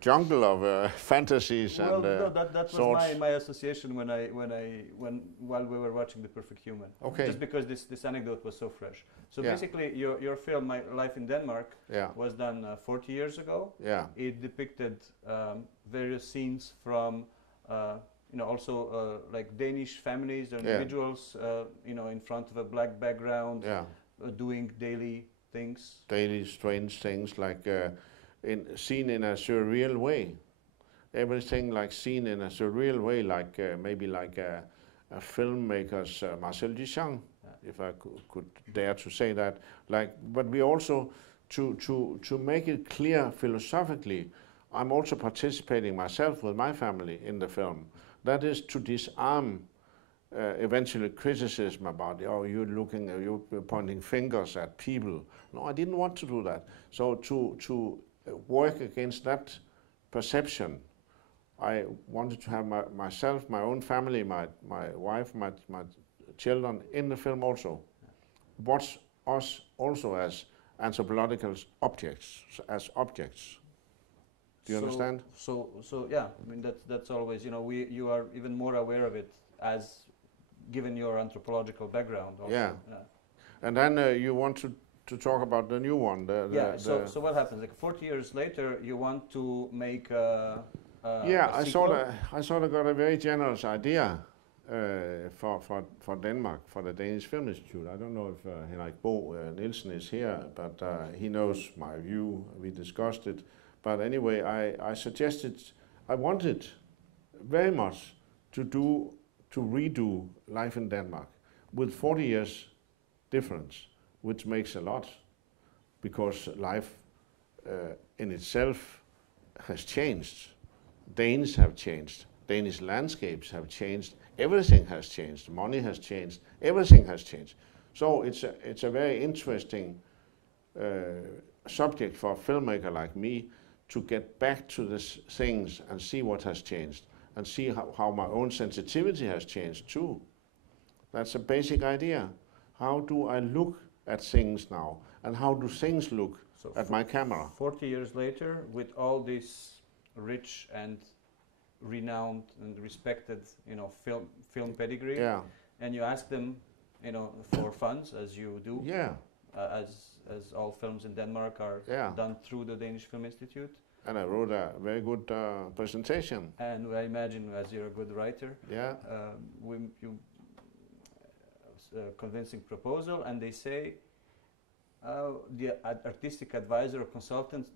jungle of fantasies and that was my association while we were watching The Perfect Human. Okay. Just because this anecdote was so fresh. So basically, your film, My Life in Denmark, was done 40 years ago. Yeah. It depicted various scenes from also like Danish families or individuals, in front of a black background, doing daily things. Daily strange things, like seen in a surreal way. Everything like seen in a surreal way, like maybe like a filmmaker's Marcel Duchamp, if I could dare to say that. But we also to make it clear philosophically, I'm also participating myself with my family in the film. That is to disarm eventually criticism about, you're pointing fingers at people. No, I didn't want to do that. So to work against that perception, I wanted to have myself, my own family, my wife, my children in the film also. Watch us also as anthropological objects, Do you understand? So yeah, I mean that's always, you are even more aware of it as given your anthropological background also. Yeah. And then you want to talk about the new one. So what happens? Like 40 years later, you want to make a I sort of got a very generous idea for Denmark, for the Danish Film Institute. I don't know if Henrik Bo Nielsen is here, but he knows my view. We discussed it. But anyway, I wanted very much to redo Life in Denmark with 40 years difference, which makes a lot, because life in itself has changed. Danes have changed. Danish landscapes have changed. Everything has changed. Money has changed. Everything has changed. So it's a very interesting subject for a filmmaker like me to get back to these things and see what has changed and see how my own sensitivity has changed too. That's a basic idea. How do I look at things now, and how do things look at my camera? 40 years later, with all this rich and renowned and respected, film pedigree, and you ask them, for funds, as you do. Yeah. as all films in Denmark are done through the Danish Film Institute. And I wrote a very good presentation. And I imagine, as you're a good writer, convincing proposal, and they say the artistic advisor or consultant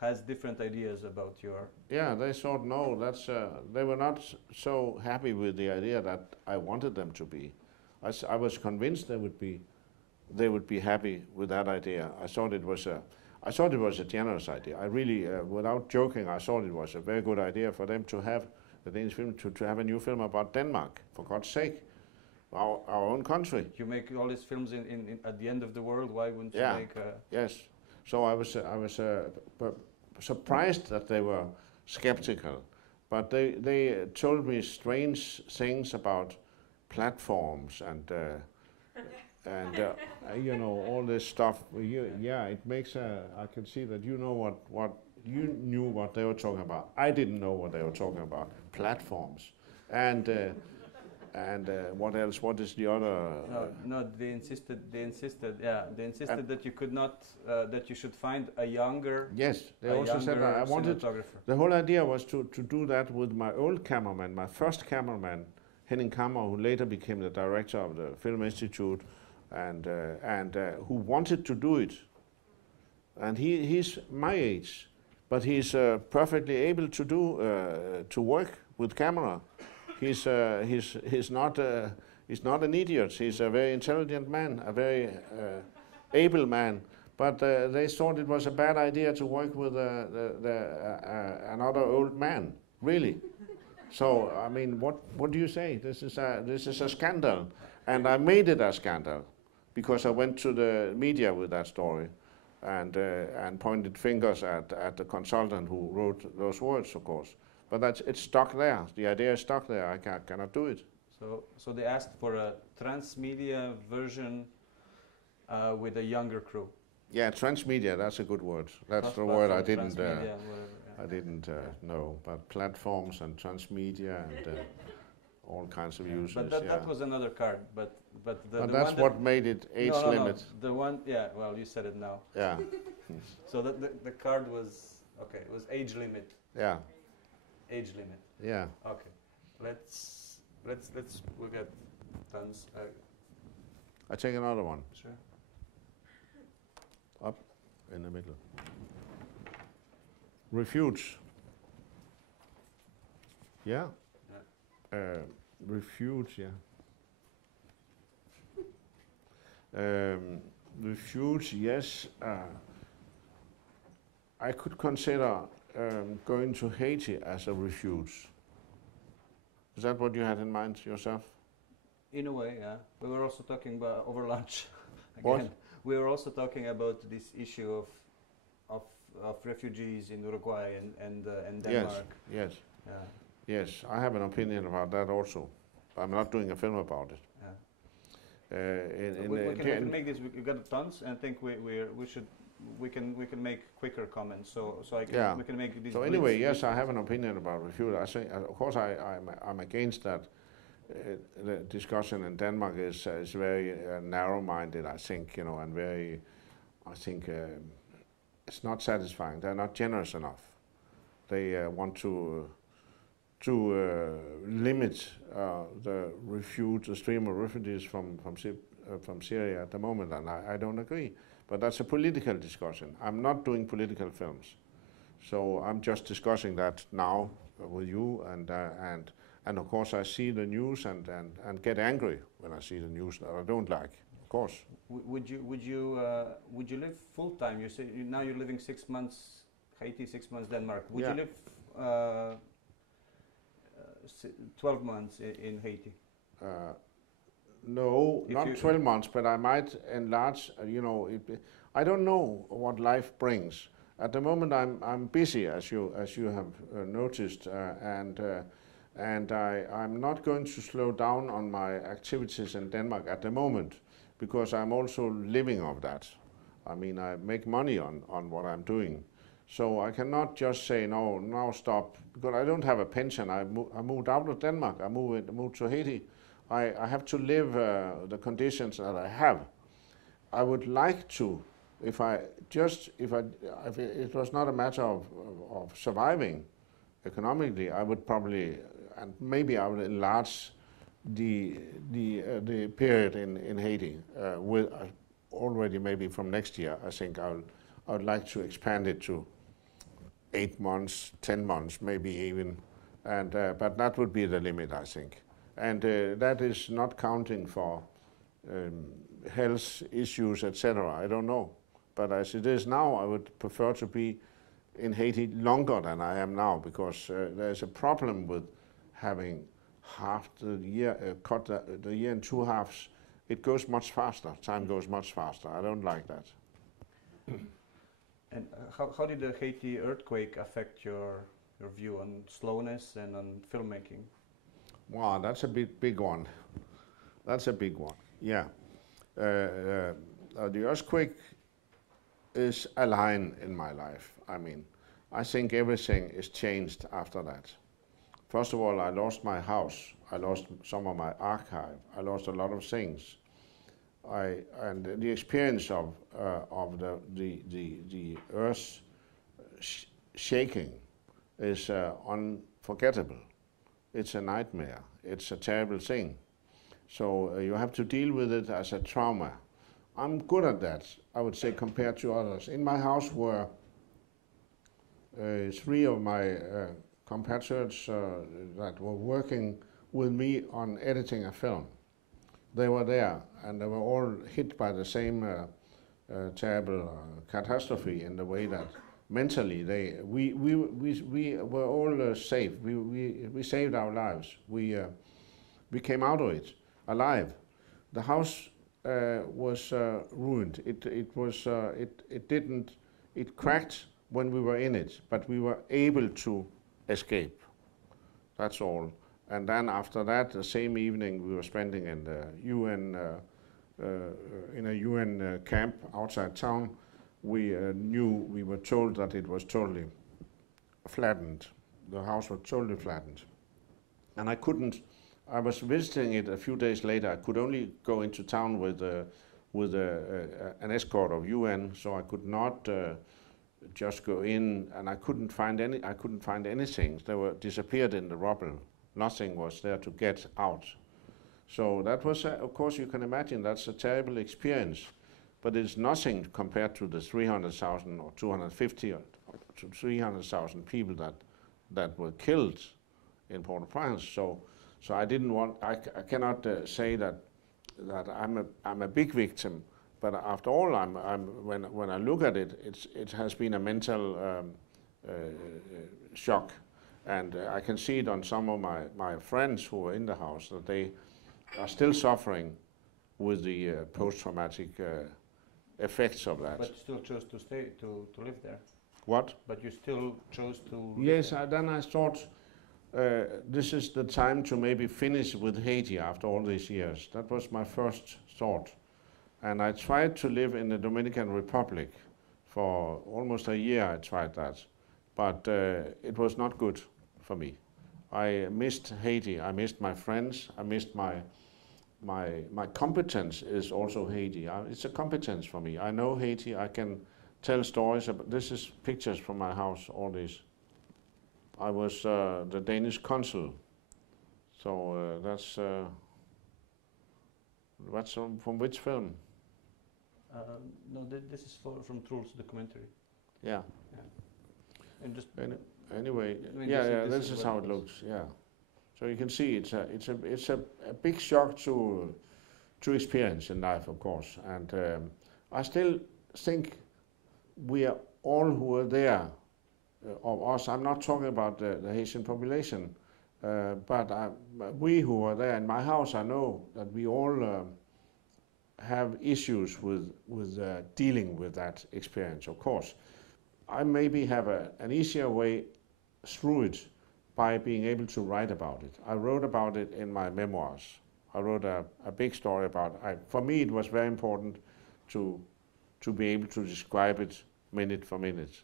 has different ideas about your... Yeah, they thought, no, that's... they were not so happy with the idea that I wanted them to be. I was convinced they would be happy with that idea. I thought it was a generous idea. I really, without joking, I thought it was a very good idea for them to have the Danish film to have a new film about Denmark, for God's sake, our own country. You make all these films at the end of the world. Why wouldn't you make? Yes. So I was surprised that they were skeptical, but they told me strange things about platforms and you know, all this stuff. It makes I can see that you know what you knew what they were talking about. I didn't know what they were talking about. Platforms and what else? What is the other? No. They insisted that you could not. That you should find a younger. Yes, they also said I wanted. The whole idea was to do that with my old cameraman, my first cameraman, Henning Kammer, who later became the director of the Film Institute, and who wanted to do it. And he's my age, but he's perfectly able to do to work with camera. He's not an idiot. He's a very intelligent man, a very able man. But they thought it was a bad idea to work with another old man, really. So I mean, what do you say? This is a scandal, and I made it a scandal because I went to the media with that story, and pointed fingers at the consultant who wrote those words, of course. But it's stuck there. The idea is stuck there. I cannot do it. So they asked for a transmedia version with a younger crew. Yeah, transmedia. That's a good word. That's the word I didn't know. But platforms and transmedia and all kinds of users. But that was another card. But that's what made it age limit. The one, well, you said it now. Yeah. So the card was okay. It was age limit. Yeah. Age limit. Yeah. Okay. Let's we got tons. I take another one. Sure. Up in the middle. Refuge. Yeah. Refuge. Yeah. Refuge. Yes. I could consider going to Haiti as a refuge. Is that what you had in mind yourself? In a way, yeah. We were also talking about over lunch. Again, what? We were also talking about this issue of refugees in Uruguay and Denmark. Yes. Yeah. Yes, I have an opinion about that also. I'm not doing a film about it. Yeah. We can make this. We got tons, and I think we can make quicker comments. So we can make this. So anyway, yes, I have an opinion about refuge. I think, of course, I'm against that. The discussion in Denmark is very narrow-minded, I think, and very. I think it's not satisfying. They're not generous enough. They want to limit the stream of refugees from Syria at the moment, and I don't agree. But that's a political discussion. I'm not doing political films, so I'm just discussing that now with you. And of course, I see the news and get angry when I see the news that I don't like. Of course. Would you live full time? You say now you're living 6 months Haiti, 6 months Denmark. Would you live 12 months in Haiti? No, not 12 months, but I might enlarge. I don't know what life brings. At the moment, I'm busy, as you have noticed, and I'm not going to slow down on my activities in Denmark at the moment, because I'm also living off that. I mean, I make money on what I'm doing, so I cannot just say no, now stop, because I don't have a pension. I moved out of Denmark. I moved to Haiti. I have to live the conditions that I have, I would like to, if it was not a matter of surviving economically, I would probably, and maybe I would enlarge the period in Haiti with already maybe from next year. I think I would like to expand it to 8 months, 10 months, maybe even, and but that would be the limit, I think, and that is not counting for health issues, etc. I don't know, but as it is now, I would prefer to be in Haiti longer than I am now, because there's a problem with having half the year, cut the year in 2 halves. It goes much faster. Time goes much faster. I don't like that. And how did the Haiti earthquake affect your view on slowness and on filmmaking? Wow, that's a big one. That's a big one. Yeah. The earthquake is a line in my life. I mean, I think everything is changed after that. First of all, I lost my house. I lost some of my archive. I lost a lot of things. And the experience of the earth shaking is unforgettable. It's a nightmare. It's a terrible thing. So you have to deal with it as a trauma. I'm good at that, I would say, compared to others. In my house were 3 of my compatriots that were working with me on editing a film. They were there, and they were all hit by the same terrible catastrophe in the way that mentally we were all safe. We saved our lives. We came out of it alive. The house was ruined. It cracked when we were in it, but we were able to escape. That's all. And then after that, the same evening, we were spending in the UN, in a UN camp outside town. We were told that it was totally flattened. The house was totally flattened. And I was visiting it a few days later. I could only go into town with an escort of UN, so I could not just go in, and I couldn't find anything. They were disappeared in the rubble. Nothing was there to get out. So that was, of course, you can imagine that's a terrible experience, but it's nothing compared to the 300,000 or 250 or to 300,000 people that were killed in Port-au-Prince. So I didn't want. I cannot say that I'm a big victim. But after all, when I look at it, it has been a mental shock. And I can see it on some of my friends who were in the house, that they are still suffering with the post-traumatic effects of that. But you still chose to stay, to live there? What? But you still chose to Yes, then I thought this is the time to maybe finish with Haiti after all these years. That was my first thought. And I tried to live in the Dominican Republic for almost a year. I tried that. But it was not good for me. I missed Haiti. I missed my friends. I missed my competence is also Haiti. It's a competence for me. I know Haiti. I can tell stories. This is pictures from my house, all these. I was the Danish consul. So that's from which film? No, this is from Truls' documentary. Yeah. And just anyway, I mean, yeah, this is how it looks. Yeah, so you can see it's a big shock to experience in life, of course. And I still think we are all who are there, of us. I'm not talking about the Haitian population, but we who are there in my house. I know that we all have issues with dealing with that experience, of course. I maybe have an easier way through it by being able to write about it. I wrote about it in my memoirs. I wrote a big story about it. For me, it was very important to be able to describe it minute for minute,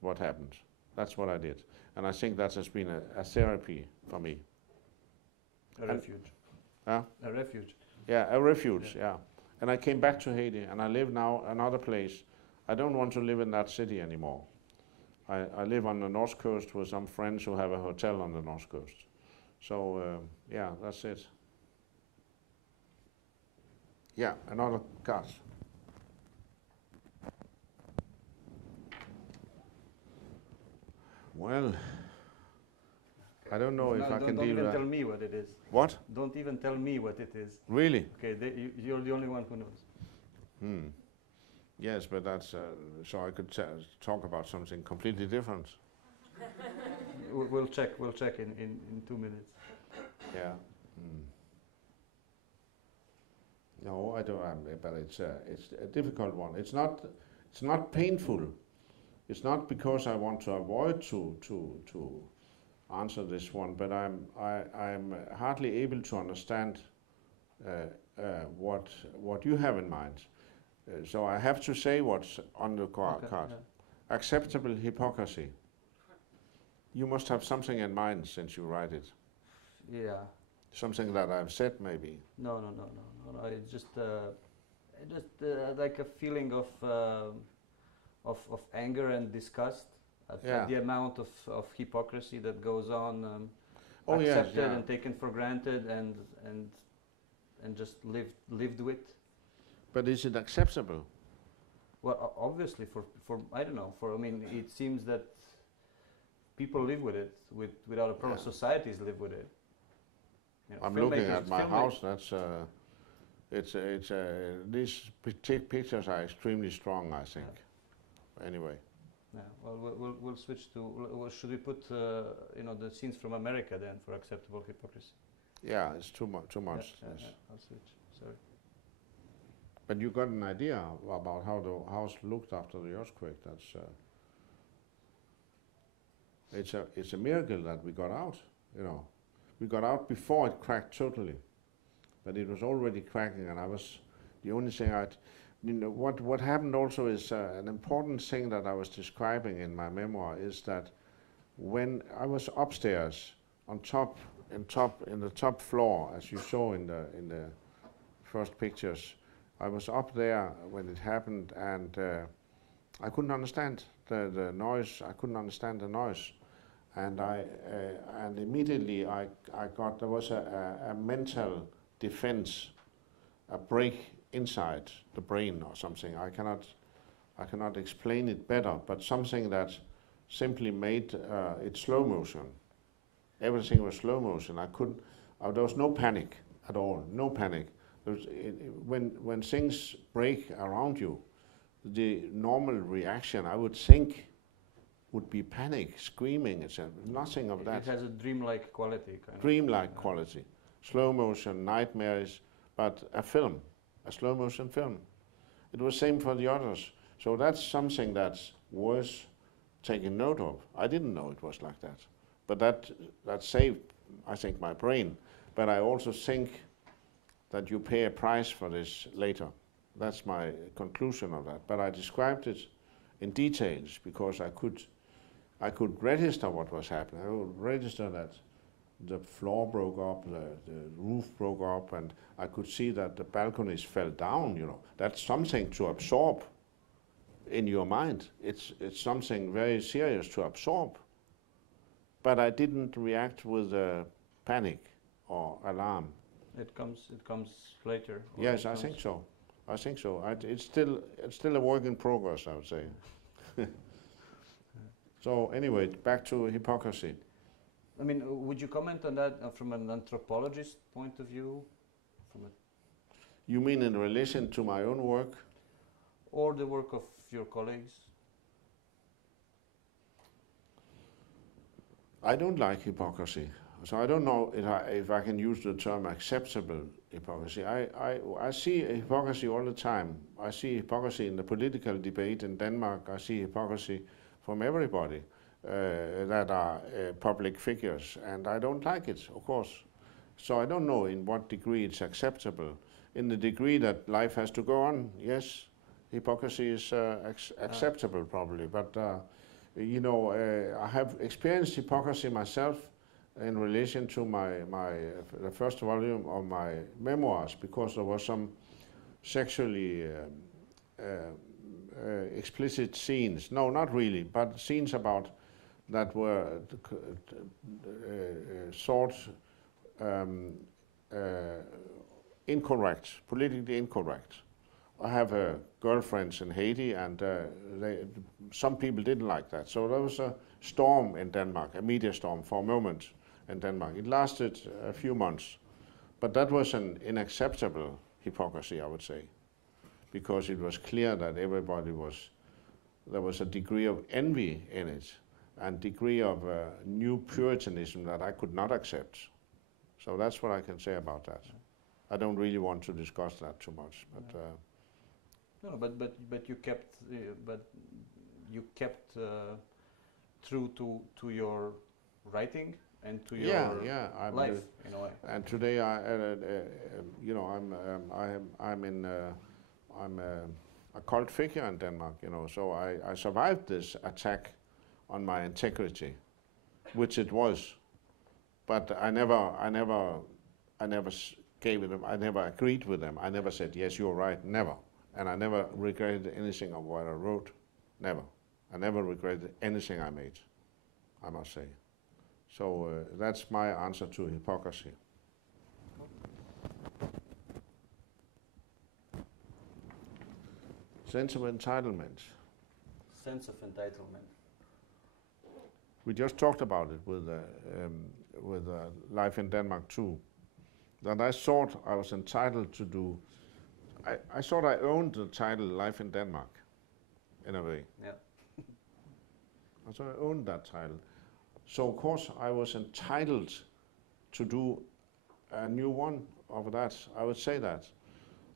what happened. That's what I did. And I think that has been a therapy for me. A refuge. A refuge. Yeah, a refuge, yeah. And I came back to Haiti, and I live now another place. I don't want to live in that city anymore. I live on the north coast with some friends who have a hotel on the north coast. So yeah, that's it. Yeah, another card. Well, I don't know if I can don't deal even with tell that. me what it is. What? Don't even tell me what it is. Really? Okay, you're the only one who knows. Yes, but that's so I could talk about something completely different. We'll check in 2 minutes. Yeah. No, I don't. But it's a difficult one. It's not painful. It's not because I want to avoid to answer this one, but I'm hardly able to understand what you have in mind. So I have to say what's on the card. Yeah. Acceptable hypocrisy. You must have something in mind since you write it. Yeah. Something that I've said, maybe. No. It's just like a feeling of anger and disgust at the amount of hypocrisy that goes on, accepted and taken for granted, and just lived with. But is it acceptable? Well, obviously, for I don't know. I mean, it seems that people live with it without a problem. Yeah. Societies live with it. You know, I'm looking at my house. That's these pictures are extremely strong, I think. Yeah. Anyway. Yeah. Well, we'll switch to. Well, should we put the scenes from America then for acceptable hypocrisy? Yeah, it's too much. Yeah, Yes. I'll switch. Sorry. But you got an idea about how the house looked after the earthquake. That's it's a miracle that we got out. We got out before it cracked totally, but it was already cracking, and I was the only thing what happened also is an important thing that I was describing in my memoir is that when I was upstairs on top in the top floor, as you saw in the first pictures, I was up there when it happened, and I couldn't understand the noise. I couldn't understand the noise, and and immediately I got there was a mental defense, a break inside the brain or something. I cannot explain it better, but something that simply made it slow motion. Everything was slow motion. There was no panic at all. No panic. When things break around you, the normal reaction, I would think, would be panic, screaming, etc. Nothing of that. It has a dreamlike quality. Dreamlike quality. Slow motion, nightmares, but a film, a slow motion film. It was same for the others. So that's something that's worth taking note of. I didn't know it was like that. But that saved, I think, my brain. But I also think that you pay a price for this later. That's my conclusion of that. But I described it in details because I could register what was happening. I would register that the floor broke up, the roof broke up, and I could see that the balconies fell down. That's something to absorb in your mind. It's something very serious to absorb. But I didn't react with panic or alarm. It comes later. Yes, I think so. It's still a work in progress, I would say. So anyway, back to hypocrisy. I mean, would you comment on that from an anthropologist point of view? You mean in relation to my own work? Or the work of your colleagues? I don't like hypocrisy. So I don't know if I can use the term acceptable hypocrisy. I see hypocrisy all the time. I see hypocrisy in the political debate in Denmark. I see hypocrisy from everybody that are public figures, and I don't like it, of course. So I don't know in what degree it's acceptable. In the degree that life has to go on, yes, hypocrisy is acceptable probably. But I have experienced hypocrisy myself in relation to the first volume of my memoirs, because there was sexually explicit scenes. No, not really, but scenes about that were thought incorrect, politically incorrect. I have girlfriends in Haiti, and some people didn't like that. So there was a storm in Denmark, a media storm for a moment in Denmark. It lasted a few months, but that was an unacceptable hypocrisy, I would say, because it was clear that there was a degree of envy in it, and degree of new puritanism that I could not accept. So that's what I can say about that. I don't really want to discuss that too much, but. No, but you kept true to your writing and to your life in a way. And today, I'm a cult figure in Denmark. So I survived this attack on my integrity, which it was, but I never gave it. I never agreed with them. I never said yes, you're right. Never. And I never regretted anything of what I wrote. Never. I never regretted anything I made, I must say. So that's my answer to hypocrisy. Sense of entitlement. Sense of entitlement. We just talked about it with Life in Denmark too. That I thought I was entitled to do. I thought I owned the title Life in Denmark, in a way. Yeah. I thought I owned that title. So of course I was entitled to do a new one of that. I would say that.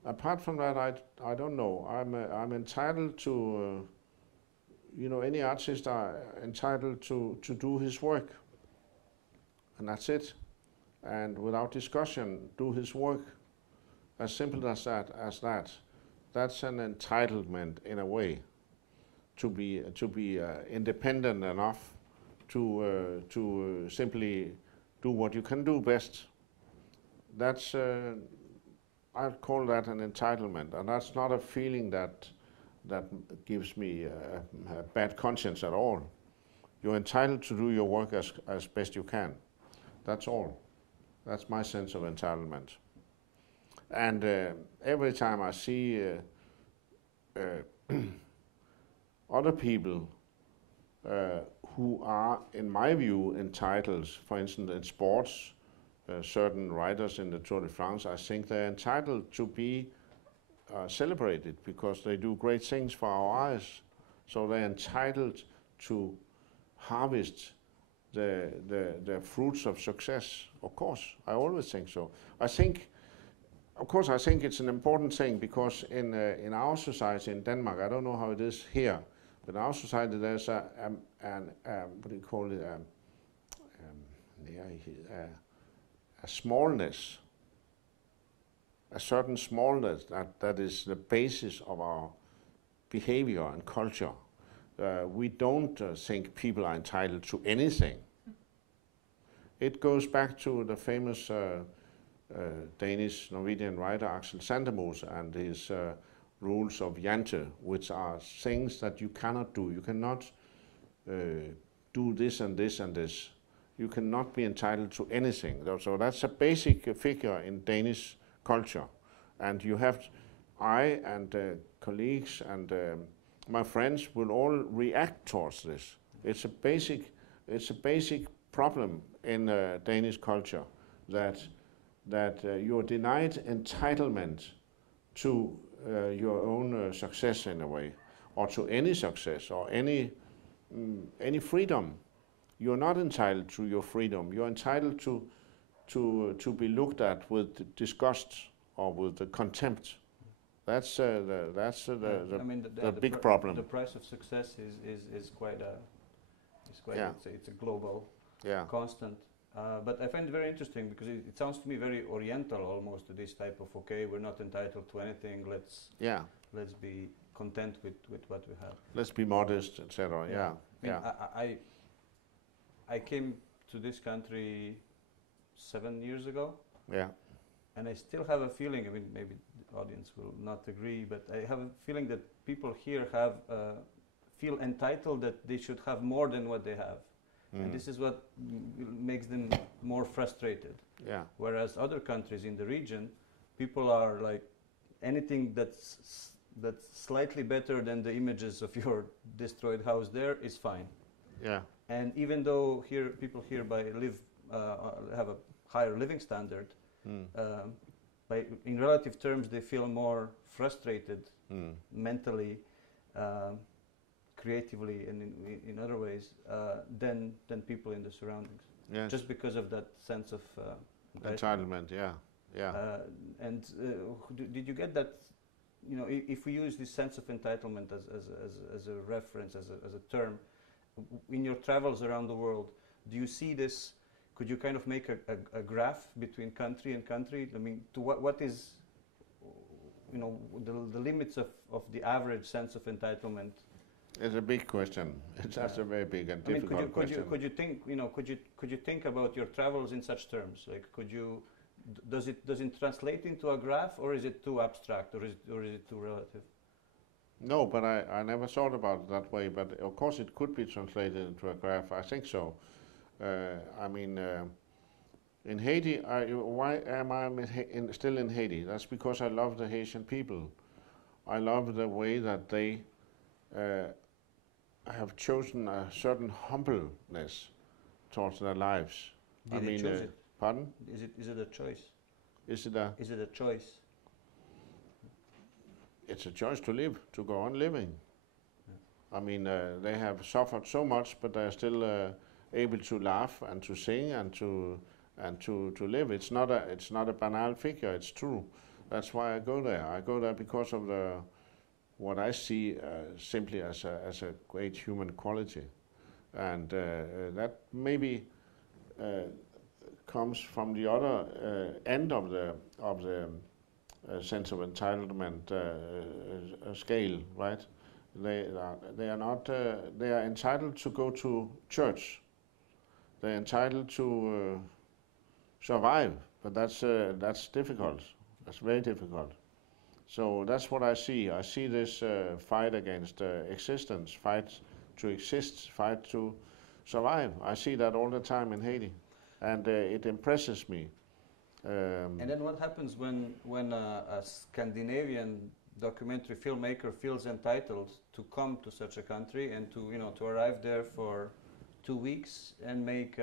Apart from that, I don't know. I'm entitled to, any artist are entitled to do his work, and that's it. And without discussion, do his work. As simple as that. That's an entitlement in a way, to be independent enough to simply do what you can do best. That's I'd call that an entitlement, and that's not a feeling that gives me a bad conscience at all. You're entitled to do your work as best you can. That's all. That's my sense of entitlement. And every time I see other people who are, in my view, entitled, for instance, in sports, certain riders in the Tour de France, I think they're entitled to be celebrated because they do great things for our eyes. So they're entitled to harvest the fruits of success. Of course, I always think so. I think it's an important thing because in our society in Denmark, I don't know how it is here, but in our society there's a what do you call it? A smallness, a certain smallness that is the basis of our behavior and culture. We don't think people are entitled to anything. It goes back to the famous Danish Norwegian writer Axel Sandemose and his rules of Jante, which are things that you cannot do. You cannot do this and this and this. You cannot be entitled to anything. So that's a basic figure in Danish culture. And you have, I and colleagues and my friends will all react towards this. It's a basic problem in Danish culture that you're denied entitlement to your own success in a way, or to any success or any freedom. You're not entitled to your freedom. You're entitled to be looked at with disgust or with contempt. That's the big problem. The price of success is quite yeah. It's a global yeah. constant. But I find it very interesting because it sounds to me very oriental almost, to this type of, okay, we're not entitled to anything, let's be content with what we have. Let's be modest, etc. Yeah. I came to this country 7 years ago. Yeah. and I still have a feeling, I mean, maybe the audience will not agree, but I have a feeling that people here have feel entitled that they should have more than what they have. And this is what makes them more frustrated. Yeah. Whereas other countries in the region, people are like, anything that's slightly better than the images of your destroyed house there is fine. Yeah. And even though here people here have a higher living standard, in relative terms they feel more frustrated mentally, creatively, and in other ways than people in the surroundings. Yes. Just because of that sense of Entitlement. Yeah. Yeah. Did you get that? You know, if we use this sense of entitlement as a reference, as a term, in your travels around the world, do you see this? Could you kind of make a graph between country and country? I mean, to what is, you know, the limits of the average sense of entitlement? It's a big question. It's just a very big and difficult question. Could you think, you know, could you think about your travels in such terms? Like, does it translate into a graph, or is it too abstract, or is it too relative? No, but I never thought about it that way. But of course, it could be translated into a graph. I think so. I mean, in Haiti, why am I still in Haiti? That's because I love the Haitian people. I love the way that they have chosen a certain humbleness towards their lives. Did they choose it? Pardon? Is it a choice? Is it a choice? It's a choice to live, to go on living. Yeah. I mean, they have suffered so much, but they're still able to laugh and to sing and to live. It's not a banal figure. It's true. That's why I go there. I go there because of what I see simply as a great human quality, and that maybe comes from the other end of the sense of entitlement scale, right? They are entitled to go to church. They're entitled to survive, but that's difficult. That's very difficult. So that's what I see. I see this fight against existence, fight to exist, fight to survive. I see that all the time in Haiti, and it impresses me. And then what happens when a Scandinavian documentary filmmaker feels entitled to come to such a country and to arrive there for 2 weeks and make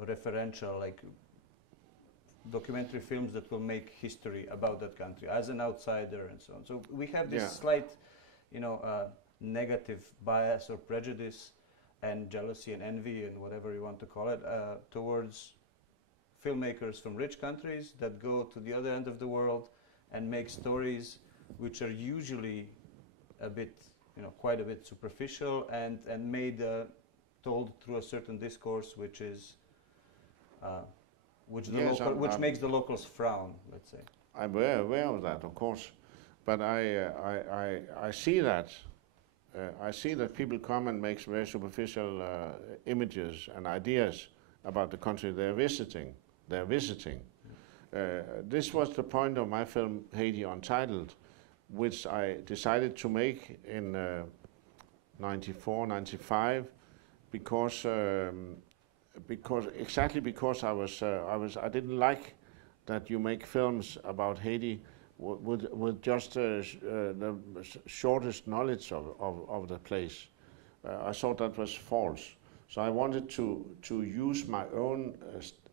referential, like, documentary films that will make history about that country as an outsider and so on. So we have this slight, negative bias or prejudice and jealousy and envy and whatever you want to call it towards filmmakers from rich countries that go to the other end of the world and make stories which are usually quite a bit superficial and made told through a certain discourse which is which makes the locals frown, let's say. I'm very aware of that, of course, but I see that. I see that people come and make very superficial images and ideas about the country they're visiting. This was the point of my film Haiti Untitled, which I decided to make in 94, 95, because I didn't like that you make films about Haiti with just the shortest knowledge of the place. I thought that was false. So I wanted to use my own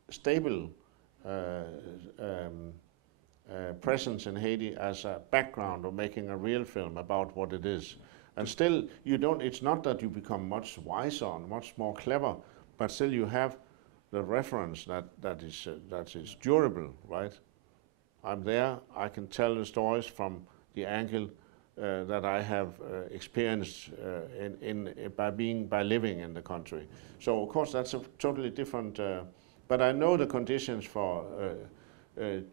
stable presence in Haiti as a background of making a real film about what it is. And still, it's not that you become much wiser and much more clever, but still you have the reference that is durable, right? I'm there, I can tell the stories from the angle that I have experienced by living in the country. So of course that's a totally different, but I know the conditions for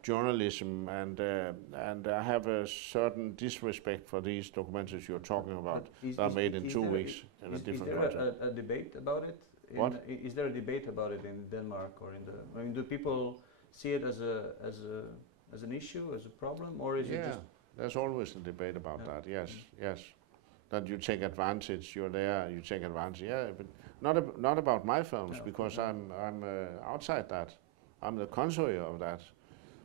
journalism, and I have a certain disrespect for these documentaries you're talking about that are made in 2 weeks in a different country. Is there a debate about it Is there a debate about it in Denmark or in the? I mean, do people see it as an issue, as a problem, or is it just? There's always a debate about that. Yes. That you take advantage. You're there. You take advantage. Yeah, but not about my films because I'm outside that. I'm the contrary of that.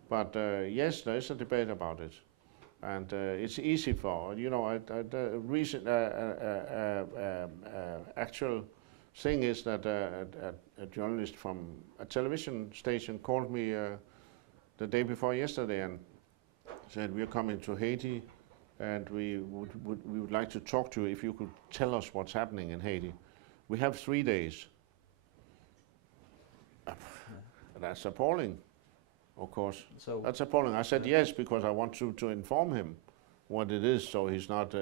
But yes, there is a debate about it, and it's easy for the recent actual thing is that a journalist from a television station called me the day before yesterday and said we're coming to Haiti, and we would like to talk to you if you could tell us what's happening in Haiti. We have 3 days. That's appalling. Of course, so that's appalling. I said yes because I want to inform him what it is, so he's not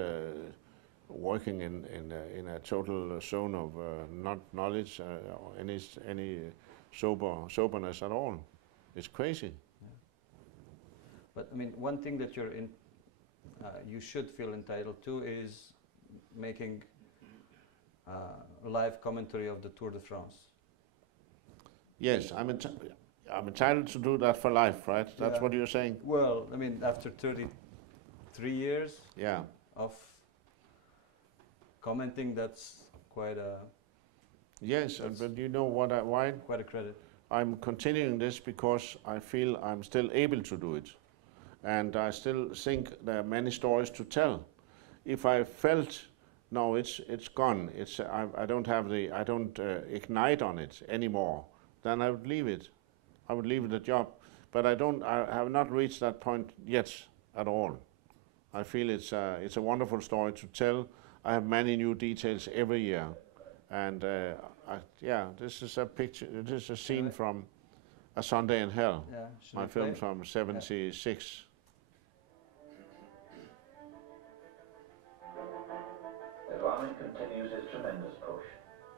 working in a total zone of not knowledge or any soberness at all. It's crazy. Yeah. But I mean, one thing that you should feel entitled to is making a live commentary of the Tour de France. Yes, I'm entitled to do that for life, right? That's what you're saying? Well, I mean, after 33 years of commenting, that's quite a... Yes, but you know what? Why? Quite a credit. I'm continuing this because I feel I'm still able to do it. And I still think there are many stories to tell. If I felt, no, it's gone, I don't ignite on it anymore, then I would leave it. I would leave the job, but I have not reached that point yet at all. I feel it's a wonderful story to tell. I have many new details every year, and this is a picture. This is a scene from A Sunday in Hell, my film from '76. Islamic continues its tremendous push,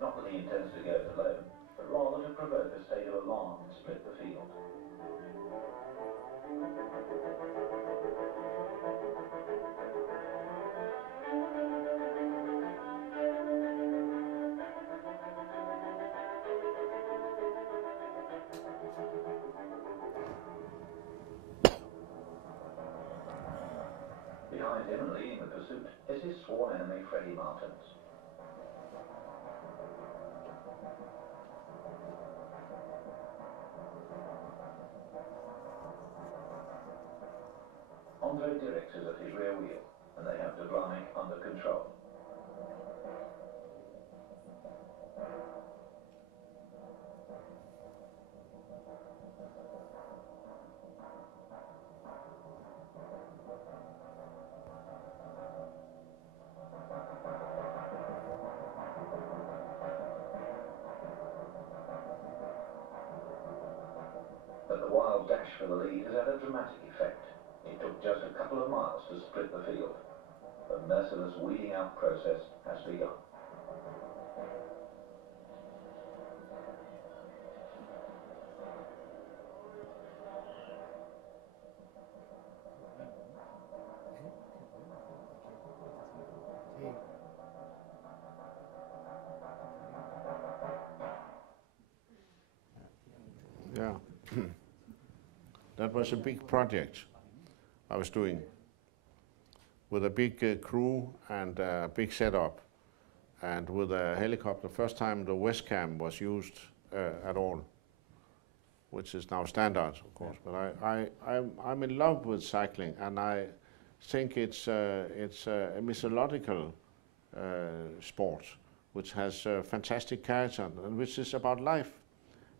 not that he intends to go it alone, but rather to provoke a state of alarm and split the field. Behind him and leading the pursuit is his sworn enemy, Freddie Martins. Andre Dirks is at his rear wheel, and they have Dubrovnik under control. But the wild dash for the lead has had a dramatic effect. It took just a couple of miles to split the field. The merciless weeding out process has begun. Yeah, that was a big project I was doing with a big crew and a big setup, and with a helicopter. First time the Westcam was used at all, which is now standard, of course. But I'm in love with cycling, and I think it's a mythological sport, which has fantastic character and which is about life.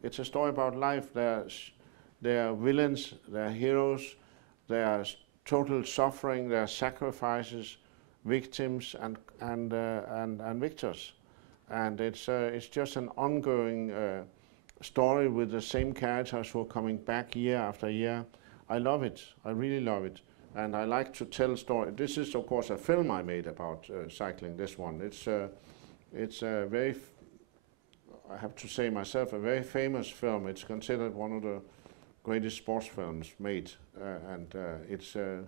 It's a story about life. There are villains, there are heroes, there are total suffering, there are sacrifices, victims, and victors, and it's just an ongoing story with the same characters who are coming back year after year. I love it. I really love it, and I like to tell stories. This is, of course, a film I made about cycling. This one, it's a very, I have to say myself, a very famous film. It's considered one of the greatest sports films made, and it's a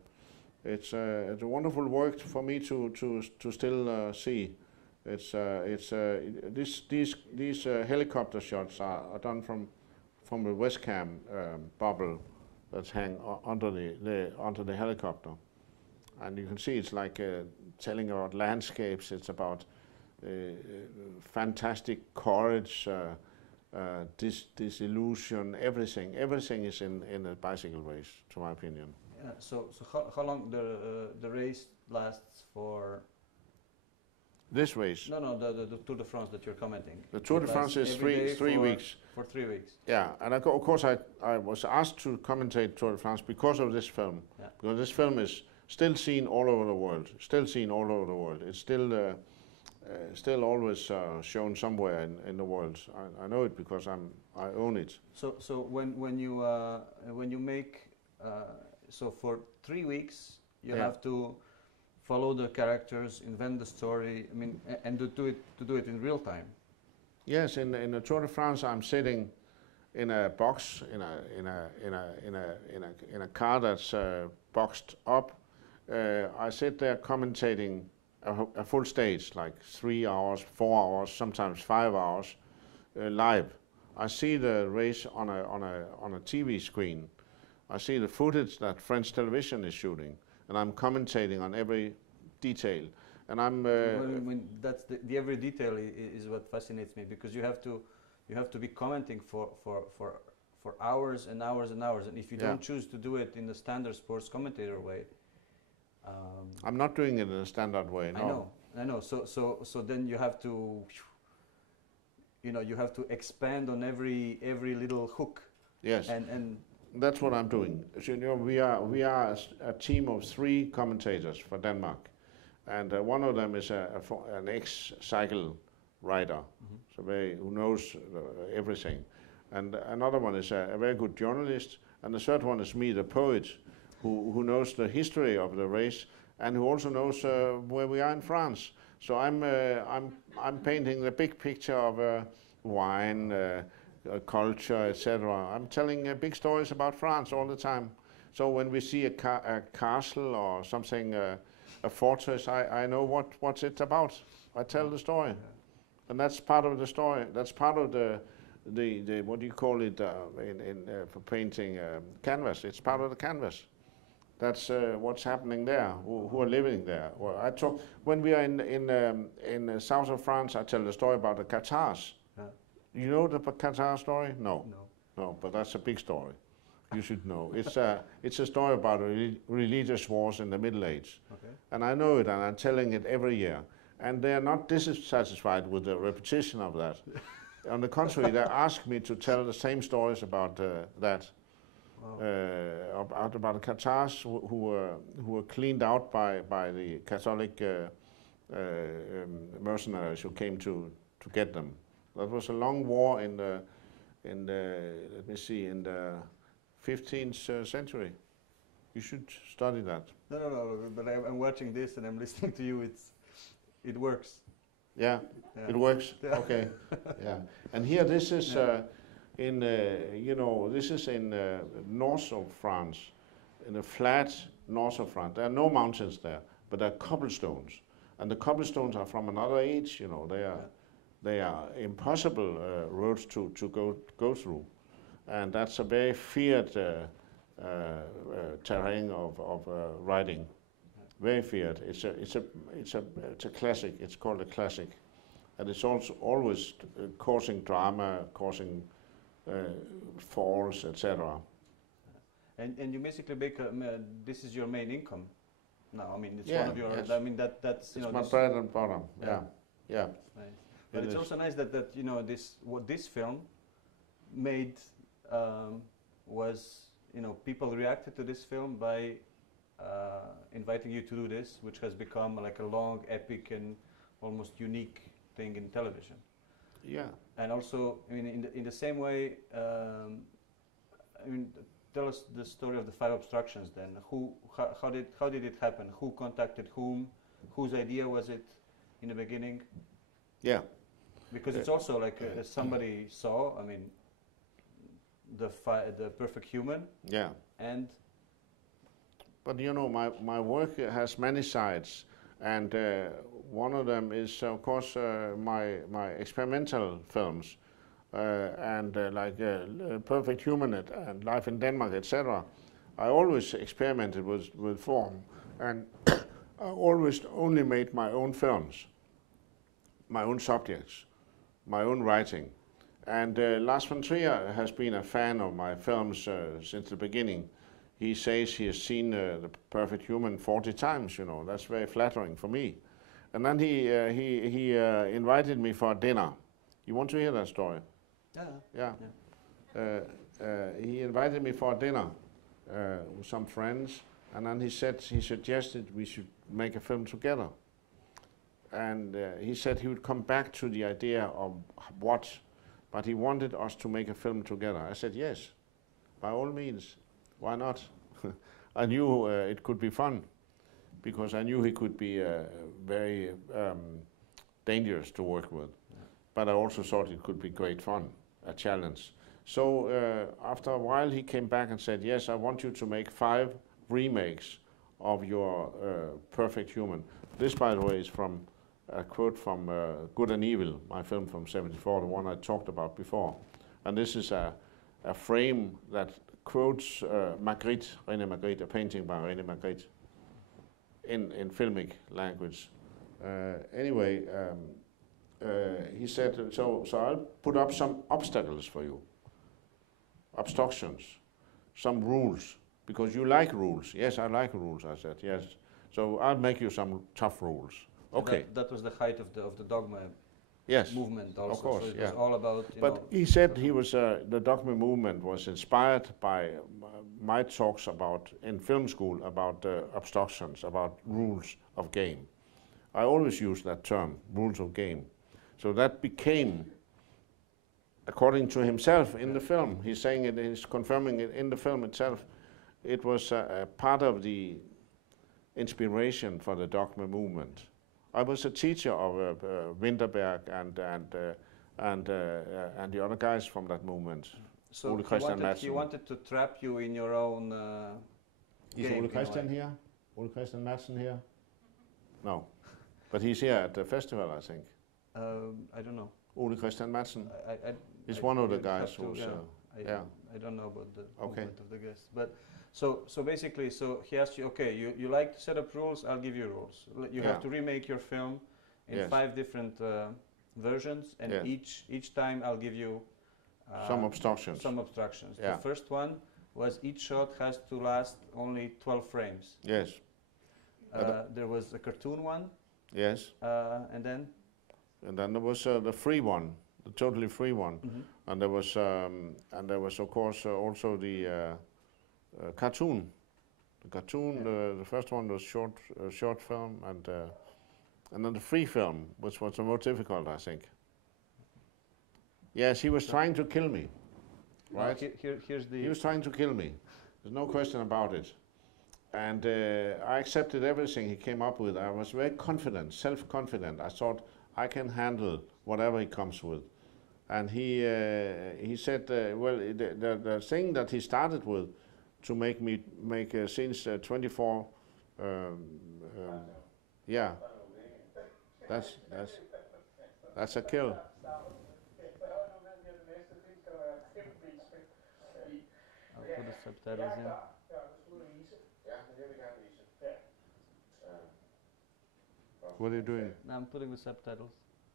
wonderful work for me to still see These helicopter shots are done from a webcam bubble that's hang under the helicopter, and you can see it's like telling about landscapes. It's about fantastic courage, disillusion, everything. Everything is in a bicycle race, to my opinion. So how long the race lasts for? This race? No, the Tour de France that you're commenting. The Tour de France is three weeks. For 3 weeks. Yeah, and of course I was asked to commentate Tour de France because of this film. Yeah. Because this film is still seen all over the world. It's still always shown somewhere in the world. I know it because I own it. So when you make so for 3 weeks you have to follow the characters, invent the story. I mean, and to do it in real time. Yes, in the Tour de France, I'm sitting in a box in a car that's boxed up. I sit there commentating a full stage, like 3 hours, 4 hours, sometimes 5 hours, live. I see the race on a TV screen. I see the footage that French television is shooting, and I'm commentating on every detail. And I'm. That's the every detail is what fascinates me, because you have to be commenting for hours and hours and hours, and if you don't choose to do it in the standard sports commentator way. I'm not doing it in a standard way. No. I know. So then you have to. You have to expand on every little hook. Yes. And that's what I'm doing. So, we are a team of 3 commentators for Denmark, and one of them is an ex-cycle rider, so who knows everything, and another one is a very good journalist, and the third one is me, the poet, who knows the history of the race and who also knows where we are in France. So I'm painting the big picture of wine. Culture, etc. I'm telling big stories about France all the time. So when we see a castle or something, a fortress, I know what's it about. I tell the story, and that's part of the story. That's part of the what do you call it for painting canvas? It's part of the canvas. That's what's happening there. Who are living there? Well, when we are in the south of France. I tell the story about the Catars. You know the Qatar story? No, but that's a big story. You should know. It's a story about religious wars in the Middle Age, and I know it, and I'm telling it every year. And they are not dissatisfied with the repetition of that. On the contrary, they ask me to tell the same stories about that, about the Qatars who were cleaned out by the Catholic mercenaries who came to get them. That was a long war in the let me see, in the 15th century. You should study that. No. But I'm watching this and I'm listening to you. It works. Yeah. It works. Yeah. Okay. Yeah. And here, this is this is in north of France, in the flat north of France. There are no mountains there, but there are cobblestones, and the cobblestones are from another age. They are impossible roads to go through, and that's a very feared terrain of riding. Very feared. It's a classic. It's called a classic, and it's also always causing drama, causing falls, etc. And you basically make this is your main income. No, I mean it's yeah, one of your. Yes. I mean that's it's my bread and butter. Yeah. Nice. But it's also nice that what this film made was people reacted to this film by inviting you to do this, which has become like a long, epic, and almost unique thing in television. Yeah. And also, I mean, in the same way, tell us the story of the Five Obstructions. Then, how did it happen? Who contacted whom? Whose idea was it in the beginning? Yeah. Because it's also like somebody saw. I mean, the perfect human. Yeah. And. But my work has many sides, And one of them is, of course, my experimental films, and like Perfect Human and Life in Denmark, etc. I always experimented with form, and I always only made my own films, my own subjects, my own writing. And Lars von Trier has been a fan of my films since the beginning. He says he has seen The Perfect Human 40 times, you know. That's very flattering for me. And then he invited me for a dinner. You want to hear that story? Yeah. He invited me for a dinner with some friends, and then he suggested we should make a film together. And he said he would come back to the idea of what, but he wanted us to make a film together. I said yes, by all means, why not? I knew it could be fun, because I knew he could be very dangerous to work with. But I also thought it could be great fun, a challenge. So after a while he came back and said, yes, I want you to make 5 remakes of your Perfect Human. This, by the way, is from a quote from Good and Evil, my film from '74, the one I talked about before. And this is a frame that quotes Magritte, René Magritte, a painting by René Magritte, in filmic language. Anyway, he said, so I'll put up some obstacles for you, obstructions, some rules, because you like rules. Yes, I like rules, I said, yes. So I'll make you some tough rules. Okay. That was the height of the dogma movement also. Of course, so it was all about, but he said he was, the dogma movement was inspired by my talks in film school about obstructions, about rules of game. I always use that term, rules of game. So that became, according to himself in the film, he's saying it, he's confirming it in the film itself, it was a part of the inspiration for the dogma movement. I was a teacher of Winterberg and the other guys from that movement. So he wanted to trap you in your own Is game. Ole Christian here? Ole Christian Madsen here? No. But he's here at the festival, I think. I don't know. Ole Christian Madsen is one of the guys who's... I don't know about the movement of the guests. But so basically, he asked you, okay, you like to set up rules, I'll give you rules. You have to remake your film in 5 different versions, and each time I'll give you some obstructions. The first one was each shot has to last only 12 frames. Yes. There was a cartoon one. Yes. And then there was the free one, the totally free one, and there was of course also the cartoon. The cartoon, the first one was short film, and then the free film, which was the more difficult, I think. Yes, he was trying to kill me, right? Here's the... He was trying to kill me. There's no question about it. And I accepted everything he came up with. I was very confident, self-confident. I thought I can handle whatever he comes with. And he said, well, the thing that he started with to make me make since 24, yeah, that's a kill. I'll put the subtitles in. What are you doing? No, I'm putting the subtitles.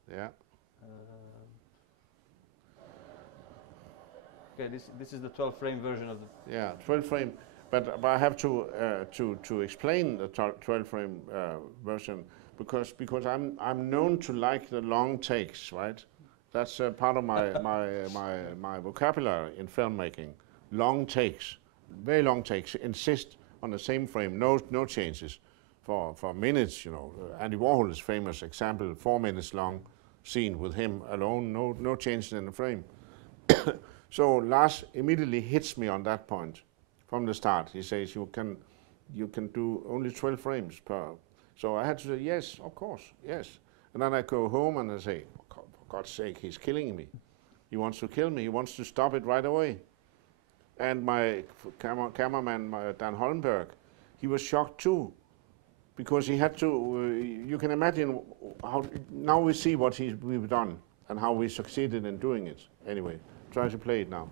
Yeah. Okay, this is the 12-frame version of the... Yeah, 12-frame, but I have to explain the 12-frame version because I'm known to like the long takes, right? That's part of my vocabulary in filmmaking. Long takes, very long takes. Insist on the same frame, no changes. For minutes, you know, Andy Warhol's famous example, 4 minutes long scene with him alone, no changes in the frame. So Lars immediately hits me on that point from the start. He says you can do only 12 frames per. So I had to say yes, of course, yes. And then I go home and I say, for God's sake, he's killing me. He wants to kill me. He wants to stop it right away. And my cameraman, Dan Holmberg, he was shocked too. because he had to, you can imagine how, now we see what we've done and how we succeeded in doing it. Anyway, try to play it now.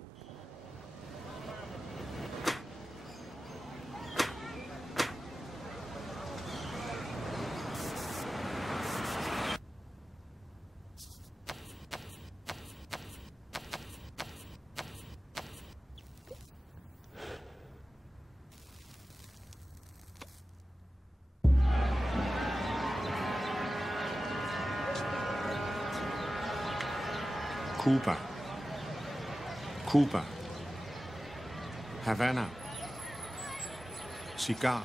Cuba, Cuba, Havana, cigar,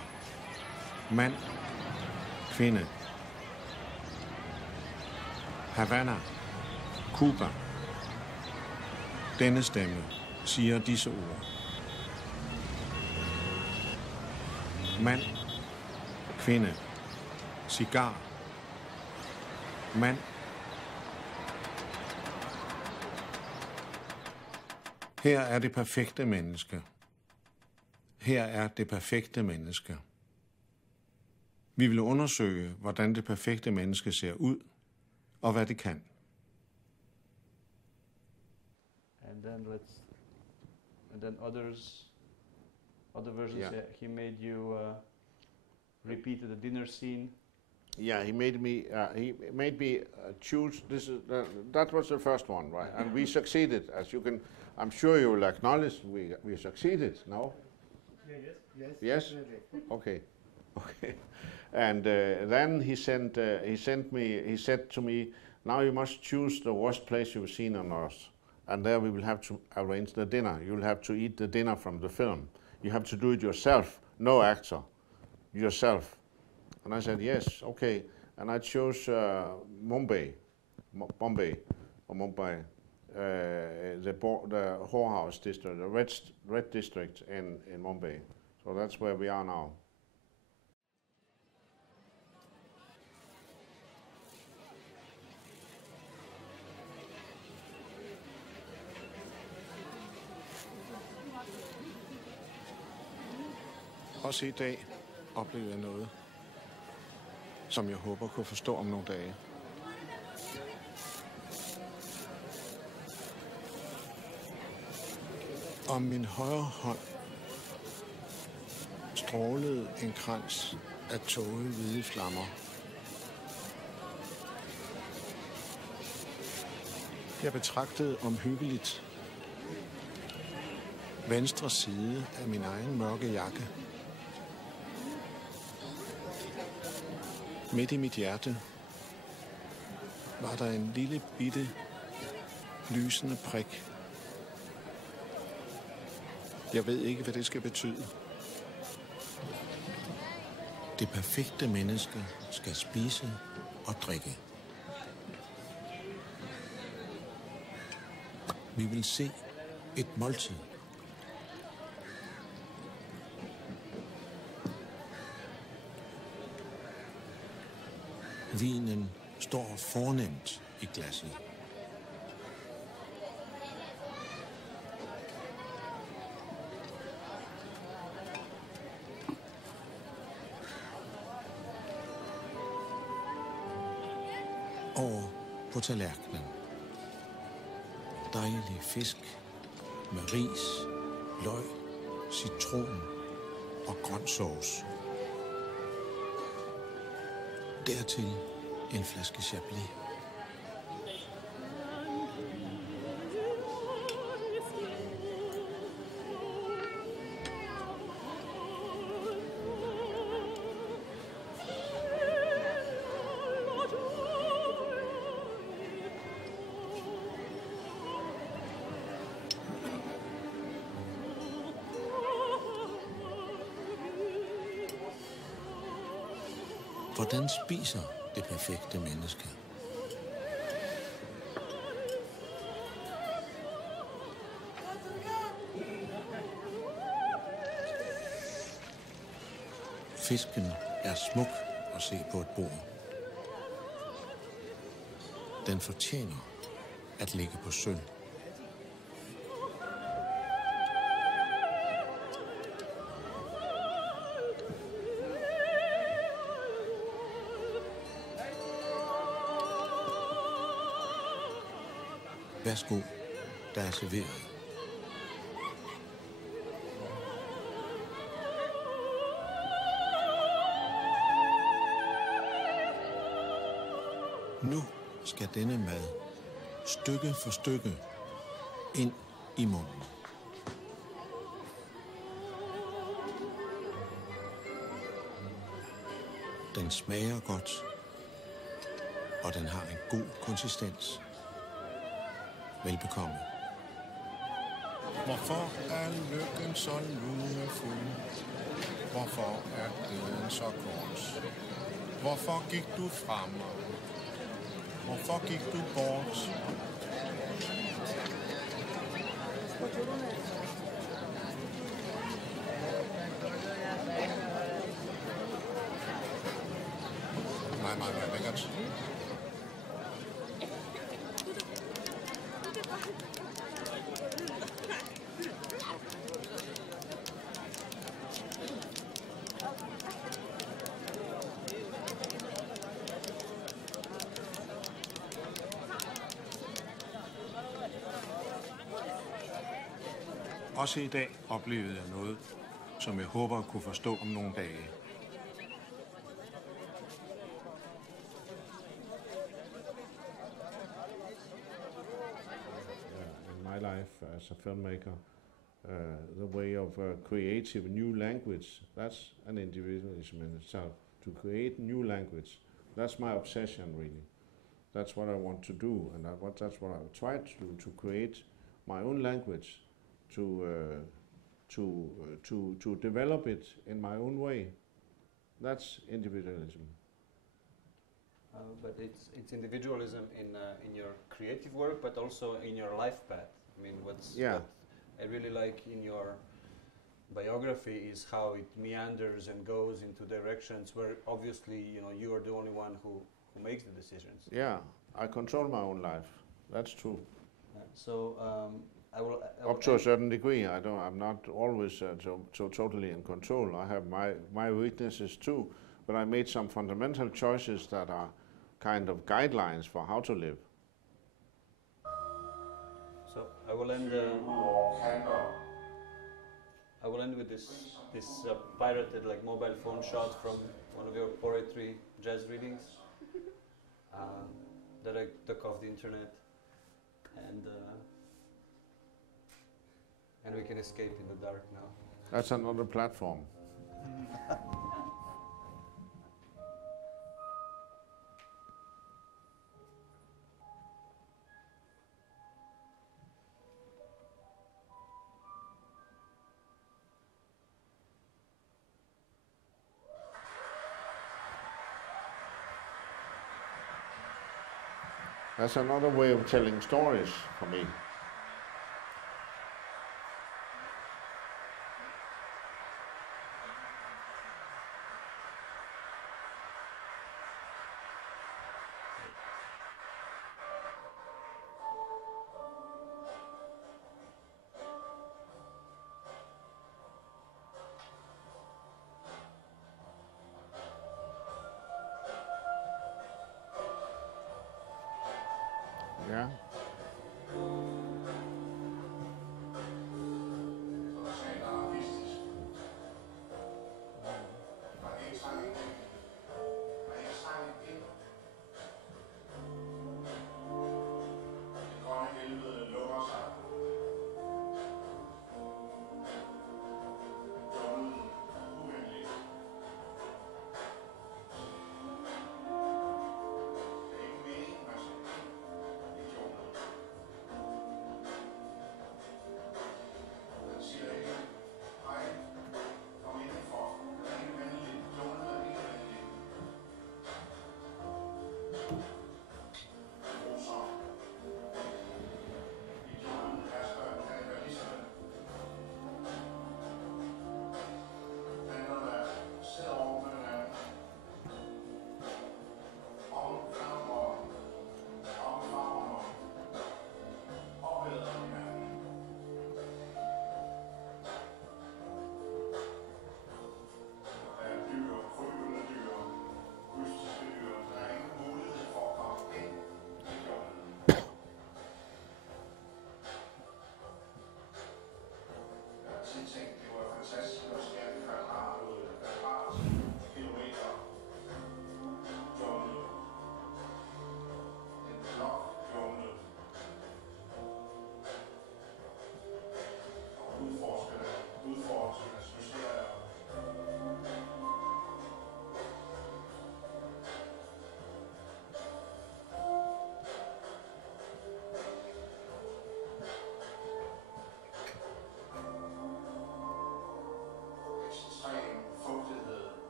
mand, kvinde. Havana, Cuba. Denne stemme siger disse ord. Mand, kvinde, cigar, mand. Her er det perfekte menneske. Her er det perfekte menneske. Vi vil undersøge, hvordan det perfekte menneske ser ud, og hvad det kan. And then other versions. Yeah. He made you repeat the dinner scene. Yeah, he made me choose. That was the first one, right? And we succeeded, as you can. I'm sure you will acknowledge we succeeded. No? Yes. Yes. Okay. And then he said to me, now you must choose the worst place you've seen on earth, and there we will have to arrange the dinner. You'll have to eat the dinner from the film. You have to do it yourself, no actor, yourself. And I said yes, okay. And I chose Mumbai, the whorehouse district, the red district in Mumbai. So that's where we are now. Også i dag oplevede jeg noget, som jeg håber kunne forstå om nogle dage. Om min højre hånd strålede en krans af tågede hvide flammer. Jeg betragtede omhyggeligt venstre side af min egen mørke jakke. Midt i mit hjerte var der en lille bitte lysende prik. Jeg ved ikke, hvad det skal betyde. Det perfekte menneske skal spise og drikke. Vi vil se et måltid. Vinen står fornemt i glasset. Over på tallerkenen. Dejlig fisk med ris, løg, citron og grøn sauce. Dertil en flaske Chablis. Hvordan spiser det perfekte menneske? Fisken er smuk at se på et bord. Den fortjener at ligge på sølv. Værsgo, der er serveret. Nu skal denne mad, stykke for stykke, ind i munden. Den smager godt, og den har en god konsistens. Velbekomme. Hvorfor er lykken så lunefuld? Hvorfor er døden så kort? Hvorfor gik du fra mig? Hvorfor gik du bort? Meget lækkert. Også i dag oplevede jeg noget, som jeg håber at kunne forstå om nogle dage. In my life as a filmmaker, the way of creative new language, that's an individualism in itself. To create new language, that's my obsession really. That's what I want to do, and that's what I try to do, to create my own language. To develop it in my own way. That's individualism. But it's individualism in your creative work, but also in your life path. I mean, what I really like in your biography is how it meanders and goes into directions where obviously you are the only one who makes the decisions. Yeah, I control my own life. That's true. So. I will up to a certain degree. I'm not always so totally in control. I have my weaknesses too, but I made some fundamental choices that are kind of guidelines for how to live. So I will end. I will end with this pirated mobile phone shot from one of your poetry jazz readings that I took off the internet, and we can escape in the dark now. That's another platform. That's another way of telling stories for me. Yeah.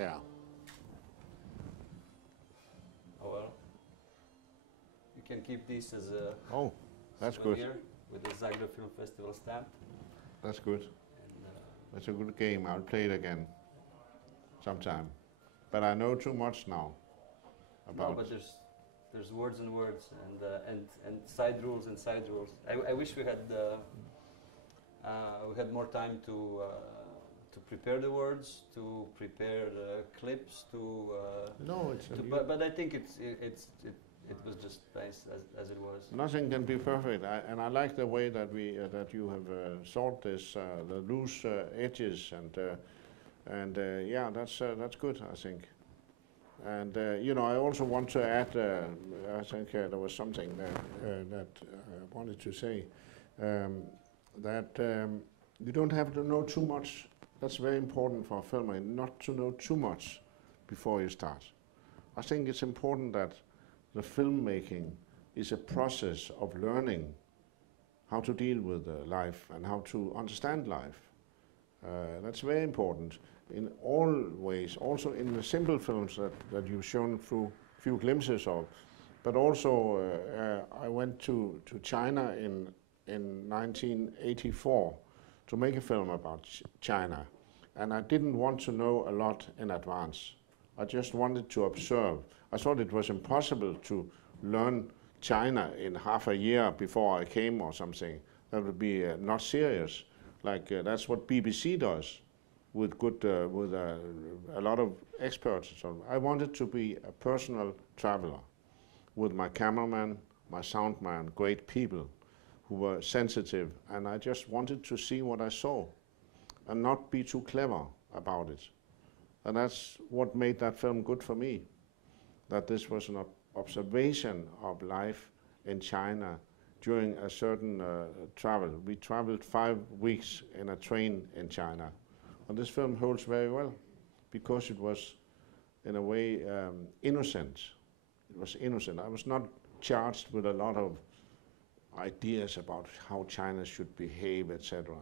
Yeah. Oh well. You can keep these as a Oh, that's good. souvenir with the Zagreb Film Festival stamp. That's good. And, That's a good game. I'll play it again sometime. But I know too much now no, about. but there's words and words and side rules and side rules. I wish we had more time to prepare the words, to prepare the clips, No, it's. but I think it was just nice as it was. Nothing can be perfect, and I like the way that that you have sought this, the loose edges, and yeah, that's good, I think. And you know, I also want to add. I think there was something that I wanted to say, that you don't have to know too much. That's very important for a filmmaker, not to know too much before you start. I think it's important that the filmmaking is a process of learning how to deal with life and how to understand life. That's very important in all ways, also in the simple films that you've shown through few glimpses of. But also, I went to China in 1984 to make a film about China. And I didn't want to know a lot in advance. I just wanted to observe. I thought it was impossible to learn China in half a year before I came or something. That would be not serious. Like that's what BBC does with a lot of experts. So I wanted to be a personal traveler with my cameraman, my sound man, great people who were sensitive, and I just wanted to see what I saw and not be too clever about it. And that's what made that film good for me, that this was an observation of life in China during a certain travel. We traveled 5 weeks in a train in China. And this film holds very well because it was, in a way, innocent. It was innocent. I was not charged with a lot of ideas about how China should behave, etc.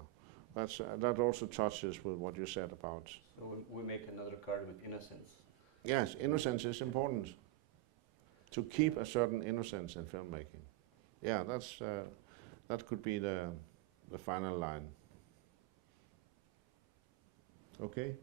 That also touches with what you said about. So we make another card with innocence. Yes, innocence is important. To keep a certain innocence in filmmaking. Yeah, that could be the final line. Okay.